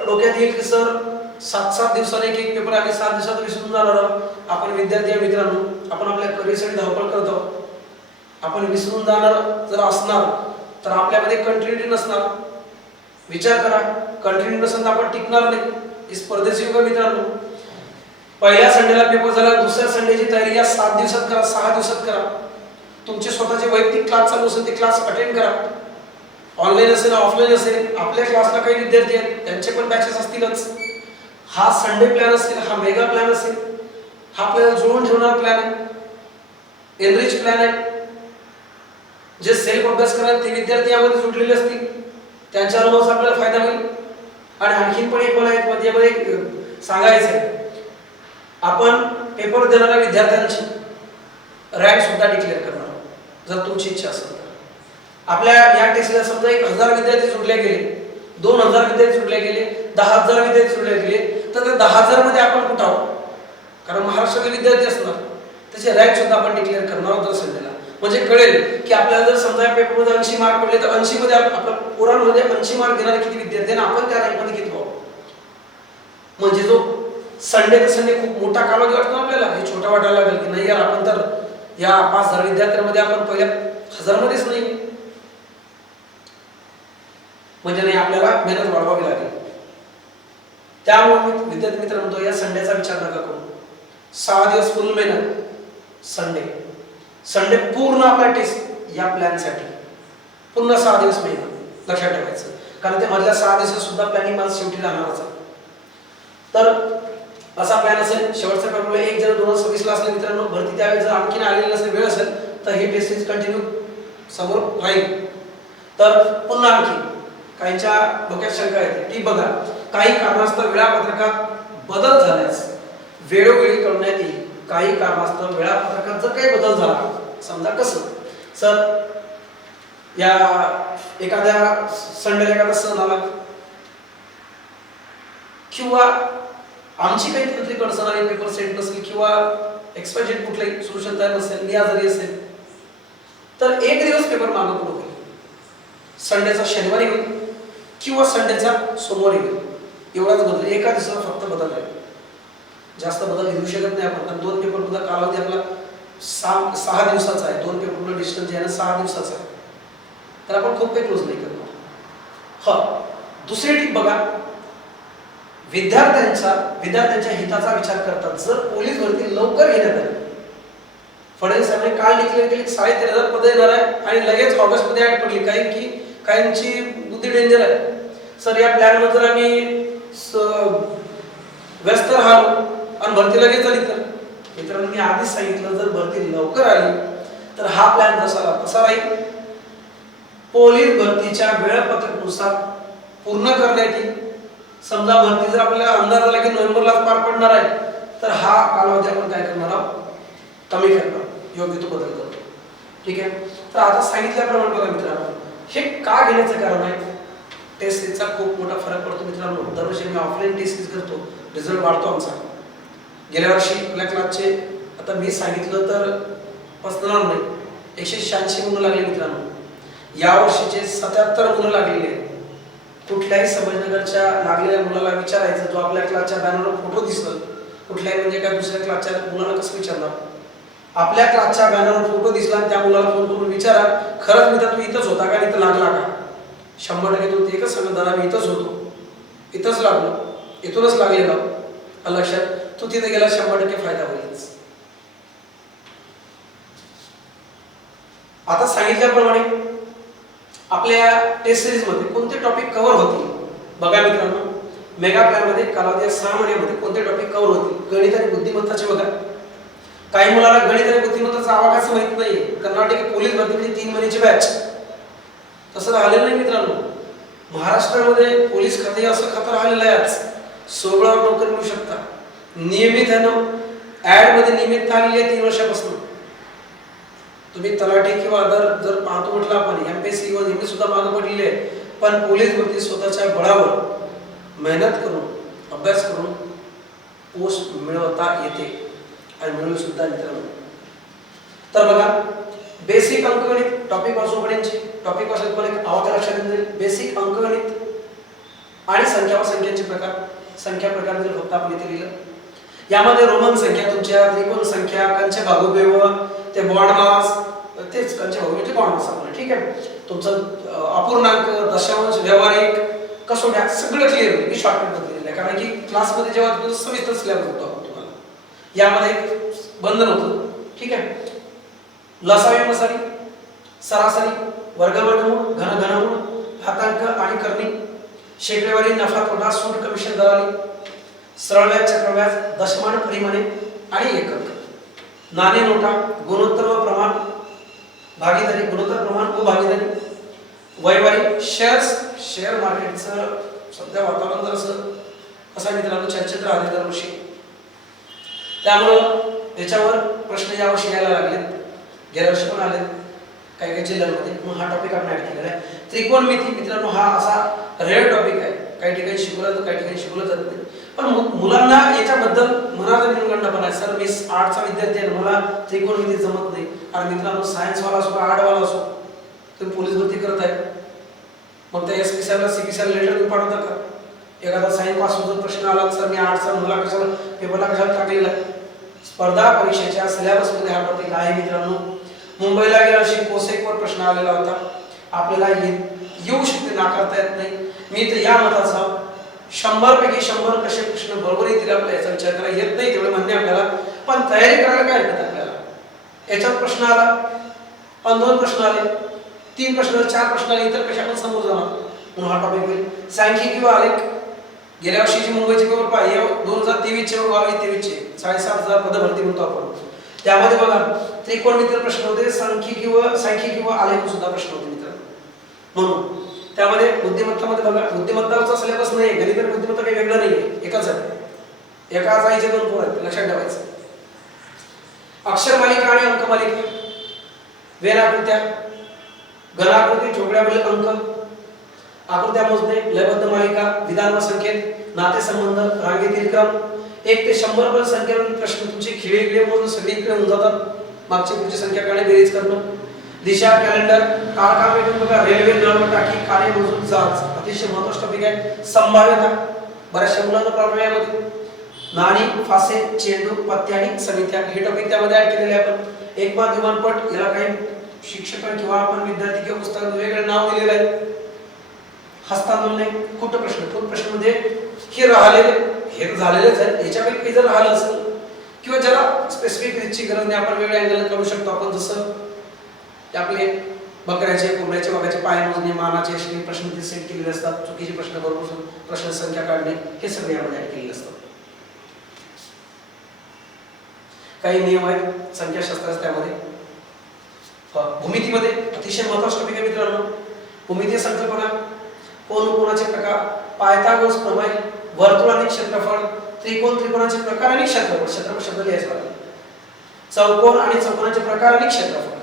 डोक्यात येईल की सर 7-7 दिवसांनी एक पेपर आम्ही 7 दिवसात विसरून जाणार आहोत. आपण विद्यार्थी आहे मित्रांनो, आपण आपल्या करिअरसाठी धावपळ करतो, आपण विसरून जाणार जर असणार तर आपल्यामध्ये कंटिन्युटी नसणार. विचार करा, कंटिन्यू नसेल तर आपण टिकणार नाही. ही स्पर्धेचे युग मित्रांनो. पहिल्या संडेला पेपर झाला, दुसऱ्या संडेची तयारी या 7 दिवसात करा, 6 दिवसात करा. तुमचे स्वतःचे वैयक्तिक क्लास चालू असेल ते क्लास अटेंड करा. ऑनलाईन असेल ऑफलाईन असेल, आपल्या क्लासला काही विद्यार्थी आहेत त्यांचे पण बॅचेस असतीलच. हा संडे प्लॅन असेल, हा मेगा प्लॅन असेल, हा आपल्याला जुळवून ठेवणारा प्लॅन आहे, एनरिच प्लॅन आहे. जे सेल्फ अभ्यास करणार ते विद्यार्थी यामध्ये जुडलेले असतील, त्यांच्या अनुभवाचा आपल्याला फायदा होईल. आणि आणखीन पण एक मला यामध्ये सांगायचं आहे, आपण पेपर देणाऱ्या विद्यार्थ्यांची रँक सुद्धा डिक्लेअर करणार जर तुमची इच्छा असेल तर. आपल्या या टेस्टला समजा 1000 विद्यार्थी जुडले गेले, 2000 विद्यार्थी जुडले गेले, 10000 विद्यार्थी जुडले गेले, तर त्या 10000 मध्ये आपण कुठं आहोत? कारण महाराष्ट्रातले विद्यार्थी असणार, त्याचे रँक सुद्धा आपण डिक्लेअर करणार आहोत संडेला. म्हणजे कळेल की आपल्याला जर समजा या पेपरमध्ये 80 मार्क पडले तर 80 मध्ये आपल्या पोरांमध्ये 80 मार्क घेणारे किती विद्यार्थी आणि आपण त्या रँकमध्ये किती आहोत. म्हणजे जो संडे ते संडे खूप मोठा कालावधी वाटतो आपल्याला, हे छोटा वाटायला लागेल की नाही यार आपण तर या 5000 विद्यार्थ्यांमध्ये आपण पहिल्या 1000 मध्येच नाही, म्हणजे नाही आपल्याला मेहनत वाढवावी लागेल. त्यामुळे मी विद्यार्थी मित्र म्हणतो या संडेचा विचार नका करू. 6 दिवस फुल मेहनत, संडे पूर्ण आपला टेस्ट या प्लॅनसाठी पुन्हा 6 दिवस मेहनत लक्षात ठेवायचं. कारण ते मधल्या 6 दिवसात सुद्धा प्लॅनिंग माझं शेवटी राहणारच. तर असा प्लॅन असेल. शेवटचा पेपर 1 जानेवारी 2026 ला असले मित्रांनो, भरती त्यावेळी जर आणखीन आलेली नसेल, वेळ असेल तर ही टेस्ट कंटिन्यू समोर राहील. तर पुन्हा आणखी काहींच्या डोक्यात शंका येते की बघा काही कारणास्तव वेळापत्रकात बदल झाल्यास वेळोवेळी कळवण्यात येईल. काही कारणास्तव वेळापत्रकात जर काही बदल झाला, समजा कसं सर या एखाद्या संडेला एखादा सण आला किंवा आमची काही तांत्रिक अडचण आली, पेपर सेट नसेल किंवा एक्सपायजेट कुठलाही सोल्युशन तयार नसेल, मी आजारी असेल, तर 1 दिवस पेपर मागं पुढे होईल. संडेचा शनिवारी होईल किंवा संडेचा सोमवारी होईल. एवढाच बदल, एका दिवसाला फक्त बदल आहे. जास्त बदल घेऊ शकत नाही आपण, कारण 2 पेपर सुद्धा कालावधी आपला 6 दिवसाचा आहे. 2 पेपर डिस्टन्स आहे ना 6 दिवसाचा आहे, तर आपण खूप काही क्लोज नाही करणार. दुसरी टीप बघा, विद्यार्थ्यांच्या हिताचा विचार करतात. जर पोलीस भरती लवकर घेण्यात आली, फडणवीस साहेबांनी काल डिक्लेअर केली 13,500 पदं येणार आहे आणि लगेच ऑगस्ट मध्ये ऍड पडली, कारण की काहींची बुद्धी डेंजर आहे. सर या प्लॅन मध्ये जर आम्ही व्यस्त राहिलो आणि भरती लगेच आली तर मित्रांनो मी आधीच सांगितलं, जर भरती लवकर आली तर हा प्लॅन जसा तसा राहील. पोलीस भरतीच्या वेळापत्रकानुसार पूर्ण करण्यात येईल. समजा भरती जर आपल्याला अंदाज आला की नोव्हेंबरला पार पडणार आहे, तर हा कालावधी आपण काय करणार आहोत, कमी करणार, योग्य तो बदल करतो. ठीक आहे. तर आता सांगितल्याप्रमाणे बघा मित्रांनो, हे का घेण्याचं कारण आहे, टेस्ट सीरीजचा खूप मोठा फरक पडतो मित्रांनो. दरवर्षी मी ऑफलाईन टेस्ट सीरीज करतो, रिझल्ट वाढतो आमचा. गेल्या वर्षी आपल्या क्लासचे आता मी सांगितलं तर पसरणार नाही, 186 गुण लागले मित्रांनो. या वर्षीचे 77 गुण लागलेले आहेत. कुठल्याही संभाजीनगरच्या लागलेल्या मुलाला विचारायचं, जो आपल्या क्लासच्या बॅनरवर फोटो दिसतो, कुठल्याही म्हणजे काय दुसऱ्या क्लासच्या मुलाला कसं विचारणार. आपल्या क्लासच्या बॅनरवर फोटो दिसला आणि त्या मुलाला फोन करून विचारा, खरंच मित्र तू इथंच होता का, इथं लागला का. 100% तो एकच सांगत, दादा मी इथंच होतो, इथंच लागलो, इथूनच लागलेला. लक्षात, तू तिथे गेला 100% फायदा होईलच. आता सांगितल्याप्रमाणे आपल्या टेस्ट सिरीज मध्ये कोणते टॉपिक कव्हर होतील बघा मित्रांनो. मेगा प्लॅन मध्ये कालावधी 6 महिन्यामध्ये कोणते टॉपिक कव्हर होतील? गणित आणि बुद्धिमत्ताचे बघा. काही मुलाला गणित आणि बुद्धिमत्ताचा आवाज माहित नाहीये. कर्नाटक पोलीस भरतीची 3 महिन्याची बॅच. तसं राहिलेलं नाही मित्रांनो. महाराष्ट्रामध्ये पोलीस खाते असं खातं राहिलेलं आहे आज. 16 नोकरी मिळू शकता. नियमित आहे ना, ऍड मध्ये नियमित आलेली आहे 3 वर्षापासून. तुम्ही तलाठी किंवा अदर जर पाहतो म्हटलं आपण एमपीएससी व एमपीएससी सुद्धा मागे पडलेली आहे, पण पोलीस भरती स्वतःच्या बळावर मेहनत करून अभ्यास करून पोस्ट मिळवता येते आणि मिळवू सुद्धा मित्रांनो. तर बघा, बेसिक अंकगणित टॉपिक वाचून पडेलचे टॉपिक वाचून पण एक आवाज लक्षात येईल. बेसिक अंकगणित आणि संख्या व संख्यांचे प्रकार. संख्या प्रकार जर फक्त आपण इथे लिहिलं, यामध्ये रोमन संख्या, तुमच्या त्रिकोण संख्या, कंचे भागोबेव, ते बॉन्ड मास, तेच कंचे भागोबेवचे बॉन्ड मास आपण, ठीक आहे. तुमचं अपूर्णांक, दशांश, व्यवहारिक, कसोट्या सगळं क्लिअर होईल. मी शॉर्टकट बदललेलं आहे कारण की क्लासमध्ये जेव्हा तुम्ही सविस्तर सिलेबस होतो आपण तुम्हाला, यामध्ये एक बंधन होतं, ठीक आहे. लसावी मसावी, सरासरी, वर्ग वर्गमूळ, घन घनमूळ, घातांक आणि करणी, शेकडेवारी, नफा तोटा, सूट, कमिशन, दलाली, सरळ व्याज, चक्रव्याज, दशमान, परिमाणे आणि एकक, नाणे नोटा, गुणोत्तर व प्रमाण, भागीदारी, गुणोत्तर प्रमाण व भागीदारी, वैवारी, शेअर मार्केटचं सध्या वातावरण जरासं कसं मित्रांनो चर्चेत राहिले दरवर्षी, त्यामुळं याच्यावर प्रश्न यावर्षी यायला लागलेत. गेल्या वर्षी पण आलेत काही काही जिल्ह्यांमध्ये. मग हा टॉपिक आपण ऍड केलेला आहे. त्रिकोणमिती मित्रांनो हा असा रेअर टॉपिक आहे. काही ठिकाणी शिकवला तर काही ठिकाणी शिकवलं जात नाही. पण मुलांना याच्याबद्दल मनात निर्गंड पण आहे, सर मी आर्टचा विद्यार्थी आहे, मला त्रिकोणमिती जमत नाही. आणि मित्रांनो सायन्सवाला असो का आर्टवाला असो, तुम्ही पोलीस भरती करत आहे, मग त्या एसपीसीला सीपीसीला लेटर तुम्ही पाठवता का? एखादा सायन्स पासून जर प्रश्न आला, सर मी आर्टचा, मला कशाला पेपरला कशाला टाकलेला आहे? स्पर्धा परीक्षेच्या सिलेबसमध्ये हा टॉपिक आहे मित्रांनो. मुंबईला गेल्या वर्षी कोसेकवर प्रश्न आलेला होता. आपल्याला येऊ शकते, नाकारता येत नाही. मी तर या मताचा 100 पैकी 100 कसे प्रश्न बरोबर येतील आपल्याला याचा विचार करायला येत नाही तेवढे म्हणणे आपल्याला, पण तयारी करायला काय हरकत आपल्याला. याच्यात प्रश्न आला, 2 प्रश्न आले, 3 प्रश्न, 4 प्रश्न आले, इतर कशा पण समोर जाणार म्हणून हा टॉपिक होईल. सांख्यिकी व आलेख, गेल्या वर्षीची मुंबईची पेपर पाहिजे 2023 चे व 22-23 चे 7,500 पद भरती म्हणतो आपण. त्यामध्ये बघा त्रिकोणमितीय प्रश्न होते, सांख्यिकी व आलेख सुद्धा प्रश्न होते मित्रांनो. म्हणून त्यामध्ये बुद्धिमत्तामध्ये बघा, बुद्धिमत्ताचा सिलेबस नाही, गणित आणि बुद्धिमत्ता काही वेगळं नाहीये, एकच आहे. एकाच आईचे 2 पोर आहेत, लक्षात ठेवायचं. अक्षर मालिका आणि अंक मालिका, वेलाकृत्या, घनाकृती, ठोकळ्यावरील अंक, आकृत्या मोजणे, लयबद्ध मालिका, विधान व संकेत, नातेसंबंध, रांगेतील क्रम, 1 ते 100 पर्यंत संख्येवरील प्रश्न तुमचे खिळे मोजून सगळीकडे होऊन जातात. मागची पुढची संख्या काढणे, बेरीज करणं. दिशा, कॅलेंडर, काळकाम, बघा रेल्वे, नळ, टाकी, कार्य मोजून जाच, अतिशय महत्त्वाचा टॉपिक आहे. संभाव्यता, बऱ्याचशा मुलांना प्रॉब्लेम आहे यामध्ये. नाणी, फासे, चेंडू, पत्ते आणि समित्या, हे टॉपिक त्यामध्ये ऍड केलेले आहे आपण. एकपाद, विमानपट, याला काही शिक्षक किंवा आपण विद्यार्थी किंवा पुस्तकात वेगळे नाव दिलेलं आहे. हस्तांदोलने, कुठ प्रश्न मध्ये हे राहिलेले, हे झालेलेच आहे, याच्यापैकी काही जर राहिलं असेल किंवा ज्याला स्पेसिफिक रीतची गरज नाही, आपण वेगळ्या अँगलने करू शकतो. आपण जसं आपले बकऱ्याचे, कोंबड्याचे, वाघाचे पाय मोजणे, मानाचे, असे प्रश्न ते सेट केलेले असतात. चुकीचे प्रश्न, बरोबर प्रश्न संख्या काढणे, हे सगळे यामध्ये ऍड केलेले असतात. काही नियम आहेत संख्याशास्त्राचे त्यामध्ये. भूमितीमध्ये अतिशय महत्त्वाचा टॉपिक आहे मित्रांनो. भूमितीय संकल्पना, कोनाचे प्रकार, पायथागोरस प्रमेय, वर्तुळ आणि क्षेत्रफळ, त्रिकोणाचे प्रकार आणि क्षेत्रफळ शब्द लिहायचा आहे. चौकोन आणि चौकोनाचे प्रकार आणि क्षेत्रफळ.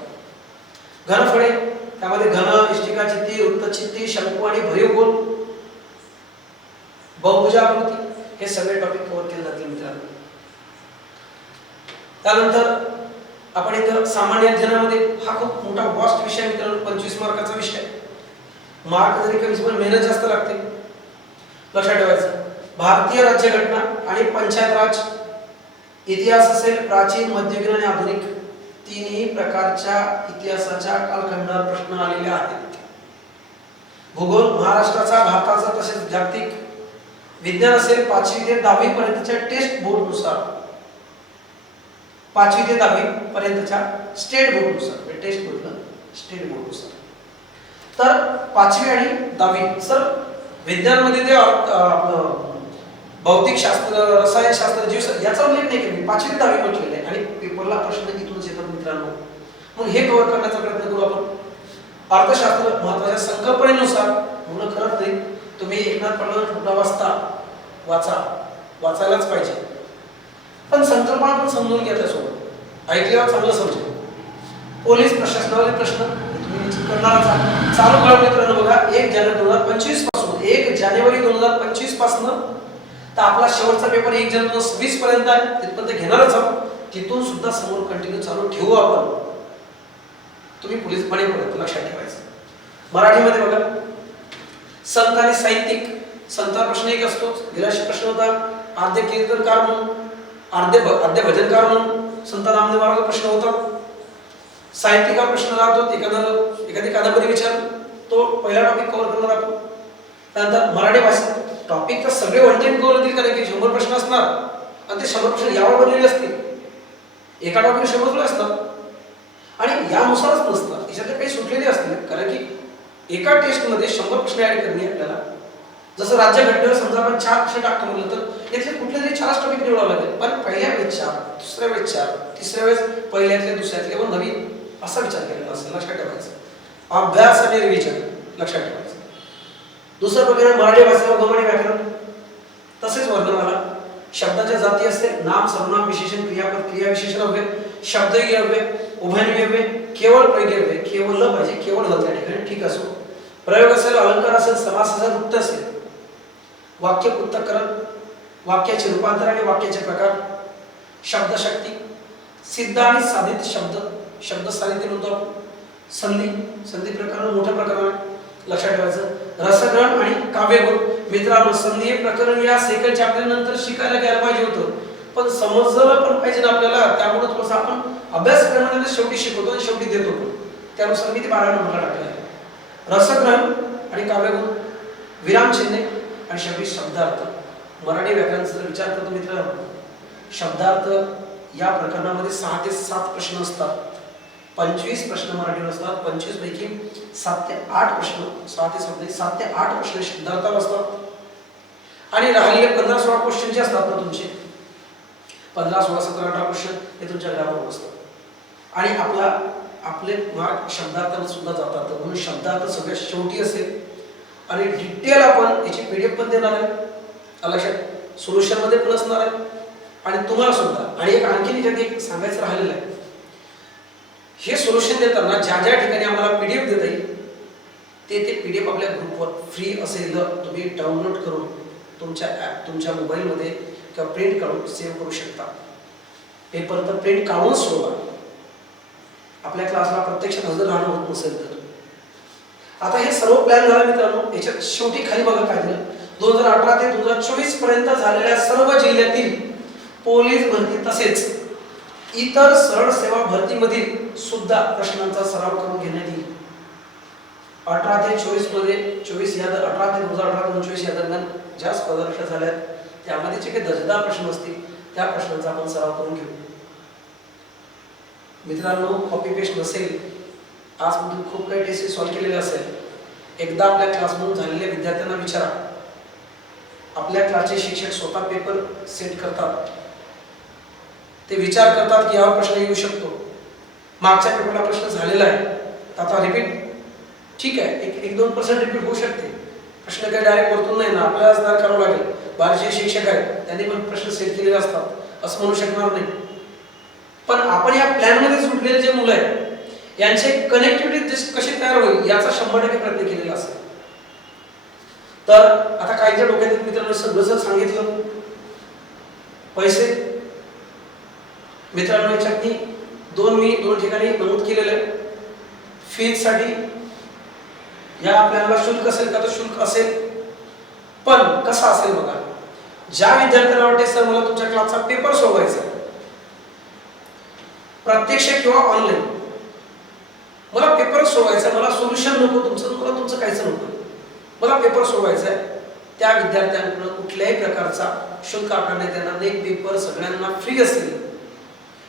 घनफळे, त्यामध्ये घन, इष्टिका, चित्ती, वृत्तचित्ती, शंकू आणि भरीव गोल, बहुभुजाकृती, हे सगळे टॉपिक कव्हर केले जातील मित्रांनो. त्यानंतर आपण इथं सामान्य अध्ययनामध्ये, हा खूप मोठा वास्ट विषय मित्रांनो, 25 मार्काचा विषय. मार्क जरी कमी पण मेहनत जास्त लागते, लक्षात ठेवायचं. भारतीय राज्यघटना आणि पंचायत राज, इतिहास असेल, प्राचीन, मध्ययुगीन आणि आधुनिक, तिन्ही प्रकारच्या इतिहासाच्या कालखंडावर प्रश्न आलेले आहेत. भूगोल, महाराष्ट्राचा, भारताचा, तसेच जागतिक. विज्ञान असेल 5वी ते 10वी पर्यंतच्या टेस्ट बोर्ड नुसार, 5वी ते 10वी पर्यंतच्या स्टेट बोर्ड नुसार, टेस्ट बोर्ड स्टेट बोर्ड नुसार. तर 5वी आणि 10वी, सर विज्ञान मध्ये ते आपलं भौतिकशास्त्र, रसायनशास्त्र, जीवशास्त्र याचा उल्लेख नाही केला. 5वी 10वी म्हटलेलं आहे आणि पेपरला प्रश्न इथूनच येतात मित्रांनो. म्हणून हे कव्हर करण्याचा प्रयत्न करू आपण. अर्थशास्त्र महत्त्वाच्या संकल्पनेनुसार म्हणून खरंच नाही तुम्ही एकनाथ पांडुरंग ठोकळा वाचायलाच पाहिजे, पण संकल्पना पण समजून घ्या त्यासोबत, ऐकल्यावर चांगलं समजेल. पोलीस प्रशासनावरील प्रश्न तुम्ही निश्चित करणारच आहात. चालू घडामोडी मित्रांनो बघा, 1 जानेवारी 2025 पासून तर आपला शेवटचा पेपर 1 जानेवारी 2020 पर्यंत आहे, तिथपर्यंत घेणारच आहोत. तिथून सुद्धा समोर कंटिन्यू चालू ठेवू आपण. तुम्ही पोलीस बनेपर्यंत लक्षात ठेवायचं. मराठीमध्ये बघा, संत आणि साहित्यिक. संता प्रश्न एक असतो, गेल्या वर्षी प्रश्न होता आद्य कीर्तनकार म्हणून, आद्य भजनकार म्हणून संत नामदेव महाराज प्रश्न होता. साहित्यिका प्रश्न राहतो, एखादी कादंबरी विचार, तो पहिला टॉपिक कव्हर करणार आपण. त्यानंतर मराठी भाषा टॉपिक तर सगळे वन टाइम कव्हर होतील, कारण की 100 प्रश्न असणार आणि ते 100 प्रश्न यावर बनलेले असतील. एका टॉपिक 100 असतात आणि यानुसारच नसतात, याच्यातले काही सुटलेले असतील, कारण की एका टेस्टमध्ये 100 प्रश्न ऍड करणे आपल्याला. जसं राज्यघटनेवर समजा आपण 4 प्रश्न टाकतो म्हटलं तर यातले कुठले तरी 4 टॉपिक निवडावं लागेल, पण पहिल्या वेळेस 4, दुसऱ्या वेळेस 4, तिसऱ्या वेळेस पहिल्यातले, दुसऱ्यातले व नवीन असा विचार केलेला असेल. लक्षात ठेवायचं. अभ्यास आणि रिव्हिजन लक्षात ठेवायचं. दुसरं प्रकार मराठी भाषा व गमणी व्याकरण, तसेच वर्णमाला. शब्दाच्या जाती असते, नाम, सर्वनाम, विशेषण, क्रियापद, क्रियाविशेषण हवे, शब्दही हवे, उभयनिवी हवे, केवळ प्रयोग हवे, केवळ ल पाहिजे, केवळ हल त्या ठिकाणी ठीक असो. प्रयोग असेल, अलंकार असेल, समास असेल, वृत्त असेल, वाक्य पृथक्करण, वाक्याचे रूपांतर आणि वाक्याचे प्रकार, शब्दशक्ती, सिद्ध आणि साधित शब्द, शब्द साधित म्हणतो आपण. संधी प्रकरण मोठ्या प्रकाराने लक्षात ठेवायचं. रसग्रहण आणि काव्यगुण. मित्रांनो, संधी प्रकरण या सेकंड चॅप्टर नंतर शिकायला घ्यायला पाहिजे होतं, पण समजलं पण पाहिजे ना आपल्याला, त्यामुळे थोडंसं आपण अभ्यास करण्यामध्ये शेवटी शिकवतो आणि शेवटी देतो पण. त्यानुसार मी ते 12 नंबरला टाकलं आहे. रसग्रहण आणि काव्यगुण, विरामचिन्हे आणि शेवटी शब्दार्थ. मराठी व्याकरणाचा विचार करतो मित्रांनो, शब्दार्थ या प्रकरणामध्ये 6 ते 7 प्रश्न असतात. 25 प्रश्न मराठीवर असतात. 25 पैकी 7 ते 8 प्रश्न, 6 ते 7 नाही, 7 ते 8 प्रश्न शब्दार्थावर असतात. आणि राहिलेले 15-16 क्वेश्चन जे असतात ना तुमचे, 15, 16, 17, 18 क्वेश्चन हे तुमच्या ग्रामर असतात. आणि आपले मार्क शब्दार्थावर सुद्धा जातात, म्हणून शब्दार्थ सगळ्यात शेवटी असेल. आणि डिटेल आपण याची PDF पण देणार आहे, लक्षात. सोल्युशन मध्ये पण असणार आहे आणि तुम्हाला सुद्धा. आणि एक आणखी याच्यात एक सांगायचं राहिलेलं आहे, हे सोल्युशन देताना ज्या ज्या ठिकाणी आम्हाला PDF देता येईल ते PDF आपल्या ग्रुपवर फ्री असेल, तुम्ही डाउनलोड करून तुमच्या मोबाईलमध्ये किंवा प्रिंट काढून सेव्ह करू शकता. पेपर तर प्रिंट काढून सोडा, आपल्या क्लासला प्रत्यक्षात हजर राहणं होत नसेल तर. आता हे सर्व प्लॅन झाला मित्रांनो. याच्यात शेवटी खाली बघा काय दिलं, 2018 ते 2024 पर्यंत झालेल्या सर्व जिल्ह्यातील पोलीस भरती तसेच इतर सरळ सेवा भरतीमधील सुद्धा प्रश्नांचा सराव करून घेण्यात येईल. 18 ते 24 मध्ये 18 ते 2018-2024 या दरम्यान ज्या स्पर्धा परीक्षा झाल्या त्यामध्ये जे काही दर्जेदार प्रश्न असतील त्या प्रश्नांचा आपण सराव करून घेऊ. मित्रांनो, कॉपी पेस्ट नसेल, आज तुम्ही खूप काही टेस्ट सॉल्व्ह केलेले असेल, एकदा आपल्या क्लासमधून झालेल्या विद्यार्थ्यांना विचारा. आपल्या क्लासचे शिक्षक स्वतः पेपर सेट करतात, ते विचार करतात की हा प्रश्न येऊ शकतो, मागच्या पेपरला प्रश्न झालेला आहे, आता रिपीट ठीक आहे, 1-2% रिपीट होऊ शकते. प्रश्न काही डायरेक्ट वरतून नाही ना, आपल्यालाच तयार करावं लागेल. बाहेरचे शिक्षक आहेत, त्यांनी पण प्रश्न सेट केलेले असतात, असं म्हणू शकणार नाही. पण आपण या प्लॅनमध्ये सुटलेले जे मुलं आहेत यांचे कनेक्टिव्हिटी कशी तयार होईल याचा 100% प्रयत्न केलेला असेल. तर आता काहीच्या डोक्यात मित्रांनो सगळं जर सांगितलं, पैसे मित्रांनो याच्यात मी दोन ठिकाणी नमूद केलेलं आहे. फीज साठी या आपल्याला शुल्क असेल का, तर शुल्क असेल, पण कसा असेल बघा. ज्या विद्यार्थ्यांना वाटते सर मला तुमच्या क्लासचा पेपर सोडवायचा आहे, प्रत्यक्ष किंवा ऑनलाईन, मला पेपर सोडवायचा, मला सोल्युशन नको तुमचं, मला तुमचं काहीच नको, मला पेपर सोडवायचा आहे, त्या विद्यार्थ्यांकडून कुठल्याही प्रकारचा शुल्क आकारण्यात येणार नाही. पेपर सगळ्यांना फ्री असेल.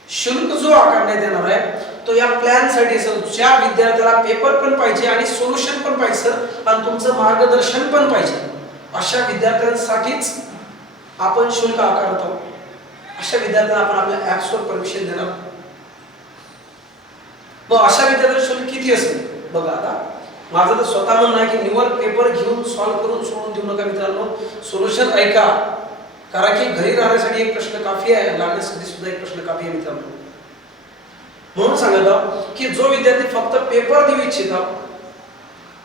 शुल्क जो आकारण्यात येणार आहे तो या प्लॅन साठी असेल, ज्या विद्यार्थ्याला पेपर पण पाहिजे आणि सोल्युशन पण पाहिजे आणि तुमचं मार्गदर्शन पण पाहिजे अशा विद्यार्थ्यांसाठीच आपण शुल्क आकारत आहोत, अशा विद्यार्थ्यांना आपण आपल्या ॲप्सवर परीक्षण देणार. मग अशा विद्यार्थ्यांचं शुल्क किती असेल बघा. आता माझं तर स्वतः म्हणणं आहे की निवड पेपर घेऊन सॉल्व्ह करून सोडून देऊ नका मित्रांनो, सोल्युशन ऐका. कारण की घरी राहण्यासाठी एक प्रश्न काफी आहे, लागण्यासाठी सुद्धा एक प्रश्न काफी आहे मित्रांनो. म्हणून सांगत आहोत की जो विद्यार्थी फक्त पेपर देऊ इच्छिता,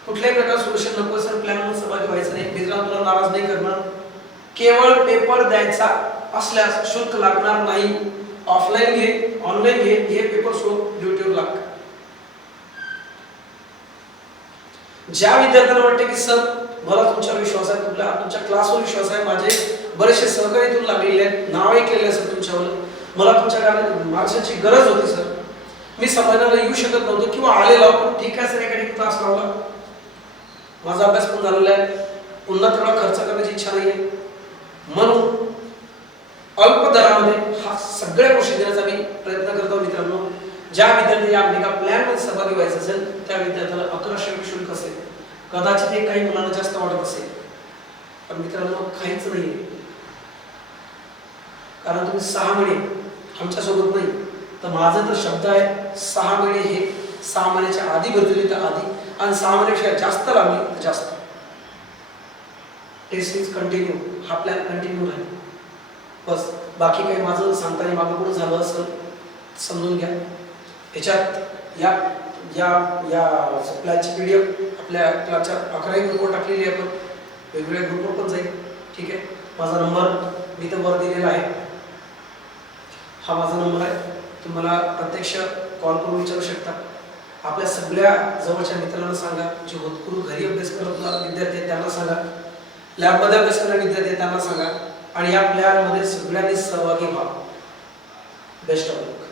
कुठल्याही प्रकार सोल्युशन नको सर प्लॅन मध्ये सहभागी व्हायचं नाही, मित्रांनो तुला नाराज नाही करणार. केवळ पेपर द्यायचा असल्यास शुल्क लागणार नाही. ऑफलाईन घे, ऑनलाईन घे, हे पेपर सोड, ड्युटीवर लाग. ज्या विद्यार्थ्यांना वाटते की सर मला तुमच्यावर विश्वास आहे, तुमच्या क्लासवर विश्वास आहे, माझे बरेचसे सहकारी इथून लागलेले आहेत, नाव ऐकलेले आहे सर तुमच्यावर, मला तुमच्या मार्गदर्शनाची गरज होती सर, मी संमेलनाला येऊ शकत नव्हतो किंवा आलेलो पण ठीक आहे सर एका ठिकाणी क्लास लावला, माझा अभ्यास पण झालेला आहे, पुन्हा तेवढा खर्च करण्याची इच्छा नाही आहे, म्हणून अल्प दरामध्ये हा सगळ्या गोष्टी देण्याचा मी प्रयत्न करतो. मित्रांनो ज्या विद्यार्थी या मेगा प्लॅन मध्ये सहभागी व्हायचं असेल त्या विद्यार्थ्याला 1100 रुपये शुल्क असेल. कदाचित हे काही मुलांना जास्त वाटत असेल, पण मित्रांनो काहीच नाही, कारण तुम्ही 6 महिने आमच्या सोबत नाही. तर माझा तर शब्द आहे 6 महिने, हे 6 महिन्याच्या आधी भरतील तर आधी, आणि 6 महिन्यापेक्षा जास्त लागली तर जास्त. टेस्ट इज कंटिन्यू, हा प्लॅन कंटिन्यू राहील बस. बाकी काही माझं सांगताना मागं पुढे झालं असं समजून घ्या. याच्यात या या या प्लॅनची PDF आपल्या क्लासच्या 11 ग्रुपवर टाकलेली आहे, आपण वेगवेगळ्या ग्रुपवर पण जाईल. ठीक आहे, माझा नंबर मी तर वर दिलेला आहे, हा माझा नंबर आहे, तुम्हाला प्रत्यक्ष कॉल करून विचारू शकता. आपल्या सगळ्या जवळच्या मित्रांना सांगा, जे होतकरू घरी अभ्यास करत विद्यार्थी आहेत त्यांना सांगा, लॅबमध्ये अभ्यास करणारे विद्यार्थी आहेत त्यांना सांगा, आणि या प्लॅनमध्ये सगळ्यांनी सहभागी व्हा. Best of luck.